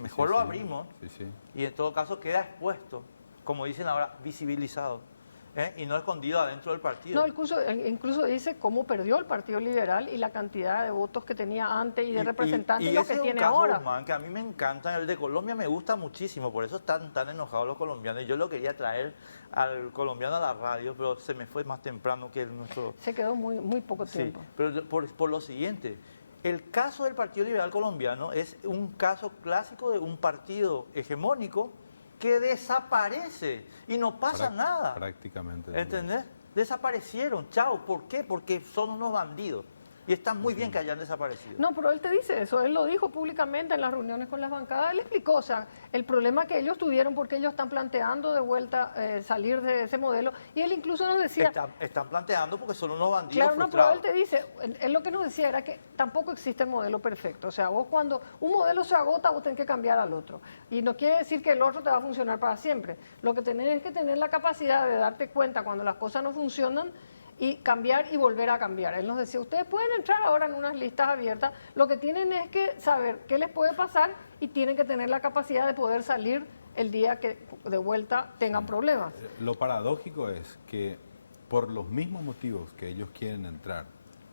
mejor Sí, lo sí. abrimos Sí. y en todo caso queda expuesto, como dicen ahora, visibilizado, y no escondido adentro del partido. No, incluso dice cómo perdió el Partido Liberal y la cantidad de votos que tenía antes y de representantes y lo ese que es un tiene caso, ahora. Guzmán, que a mí me encanta, el de Colombia me gusta muchísimo, por eso están tan enojados los colombianos. Yo lo quería traer al colombiano a la radio, pero se me fue más temprano que nuestro... Se quedó muy poco Sí, tiempo. pero por lo siguiente, el caso del Partido Liberal Colombiano es un caso clásico de un partido hegemónico que desaparece y no pasa nada. Prácticamente. ¿Entendés? Desaparecieron, chao. ¿Por qué? Porque son unos bandidos. Y está muy bien que hayan desaparecido. No, pero él te dice eso, él lo dijo públicamente en las reuniones con las bancadas, él explicó, o sea, el problema que ellos tuvieron porque ellos están planteando de vuelta salir de ese modelo, y él incluso nos decía... Están planteando porque son unos bandidos Claro, no, pero frustrados. él te dice, él lo que nos decía era que tampoco existe el modelo perfecto, o sea, vos cuando un modelo se agota, vos tenés que cambiar al otro, y no quiere decir que el otro te va a funcionar para siempre, lo que tenés es que tener la capacidad de darte cuenta cuando las cosas no funcionan, y cambiar y volver a cambiar. Él nos decía, ustedes pueden entrar ahora en unas listas abiertas, lo que tienen es que saber qué les puede pasar y tienen que tener la capacidad de poder salir el día que de vuelta tengan problemas. Lo paradójico es que por los mismos motivos que ellos quieren entrar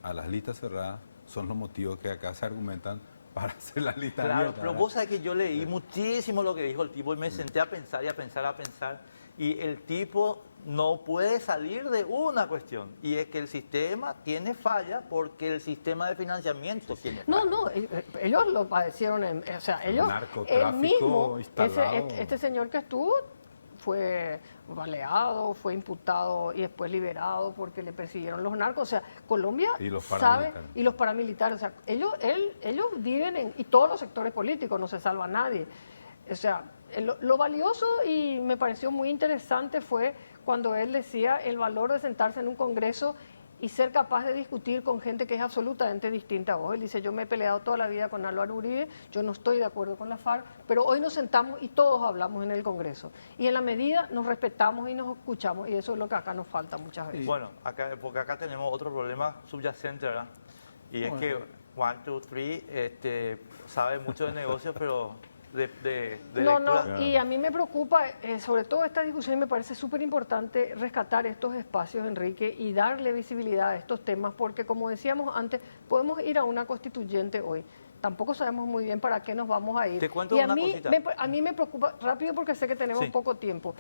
a las listas cerradas, son los motivos que acá se argumentan para hacer las listas Claro, abiertas. pero ¿verdad? vos sabés que yo leí muchísimo lo que dijo el tipo y me senté a pensar y a pensar, y el tipo no puede salir de una cuestión, y es que el sistema tiene falla porque el sistema de financiamiento tiene falla. No, ellos lo padecieron, o sea, ellos, Narcotráfico el mismo, instalado. este señor que estuvo fue baleado, fue imputado y después liberado porque le persiguieron los narcos. O sea, Colombia Y los sabe, paramilitares. y los paramilitares, o sea, ellos viven y todos los sectores políticos, no se salva nadie. O sea, lo valioso y me pareció muy interesante fue cuando él decía el valor de sentarse en un congreso y ser capaz de discutir con gente que es absolutamente distinta a vos. Él dice, yo me he peleado toda la vida con Álvaro Uribe, yo no estoy de acuerdo con la FARC, pero hoy nos sentamos y todos hablamos en el Congreso. Y en la medida nos respetamos y nos escuchamos, y eso es lo que acá nos falta muchas veces. Bueno, porque acá tenemos otro problema subyacente, ¿verdad? Y es que 1, 2, 3 sabe mucho de negocios, pero de No, lectura. y a mí me preocupa, sobre todo esta discusión, y me parece súper importante rescatar estos espacios, Enrique, y darle visibilidad a estos temas, porque como decíamos antes, podemos ir a una constituyente hoy. Tampoco sabemos muy bien para qué nos vamos a ir. Te cuento y una cosita. a mí me preocupa, rápido porque sé que tenemos Sí. poco tiempo.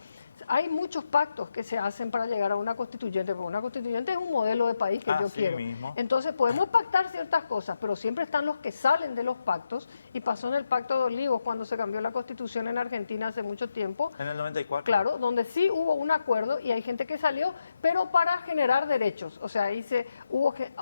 Hay muchos pactos que se hacen para llegar a una constituyente, porque una constituyente es un modelo de país que yo Así quiero. mismo. Entonces podemos pactar ciertas cosas, pero siempre están los que salen de los pactos, y pasó en el Pacto de Olivos cuando se cambió la constitución en Argentina hace mucho tiempo. En el 94. Claro, donde sí hubo un acuerdo y hay gente que salió, pero para generar derechos. O sea,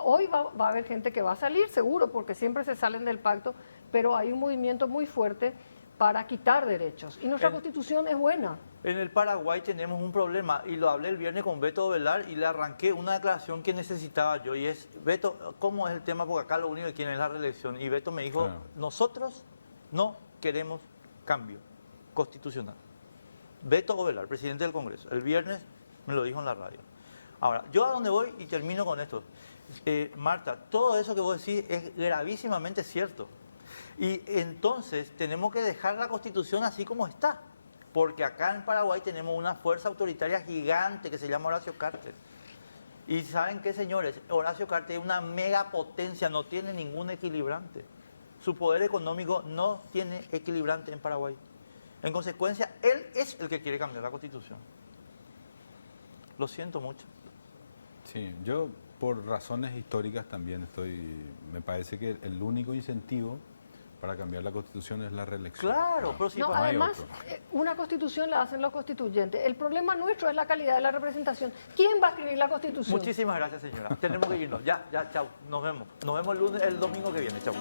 hoy va a haber gente que va a salir, seguro, porque siempre se salen del pacto, pero hay un movimiento muy fuerte para quitar derechos. Y nuestra constitución es buena. En el Paraguay tenemos un problema, y lo hablé el viernes con Beto Velar y le arranqué una declaración que necesitaba yo, y es, Beto, ¿cómo es el tema? Porque acá lo único que quieren es la reelección. Y Beto me dijo, Claro. nosotros no queremos cambio constitucional. Beto Ovelar, presidente del Congreso, el viernes me lo dijo en la radio. Ahora, yo a dónde voy y termino con esto. Marta, todo eso que vos decís es gravísimamente cierto. Y entonces tenemos que dejar la Constitución así como está. Porque acá en Paraguay tenemos una fuerza autoritaria gigante que se llama Horacio Carter. Y ¿saben qué, señores? Horacio Carter es una megapotencia, no tiene ningún equilibrante. Su poder económico no tiene equilibrante en Paraguay. En consecuencia, él es el que quiere cambiar la Constitución. Lo siento mucho. Sí, yo por razones históricas también me parece que el único incentivo para cambiar la Constitución es la reelección. Claro, pero si No, pasa- además, una constitución la hacen los constituyentes. El problema nuestro es la calidad de la representación. ¿Quién va a escribir la constitución? Muchísimas gracias, señora. Tenemos que irnos. Ya, chao. Nos vemos. Nos vemos el domingo que viene. Chao.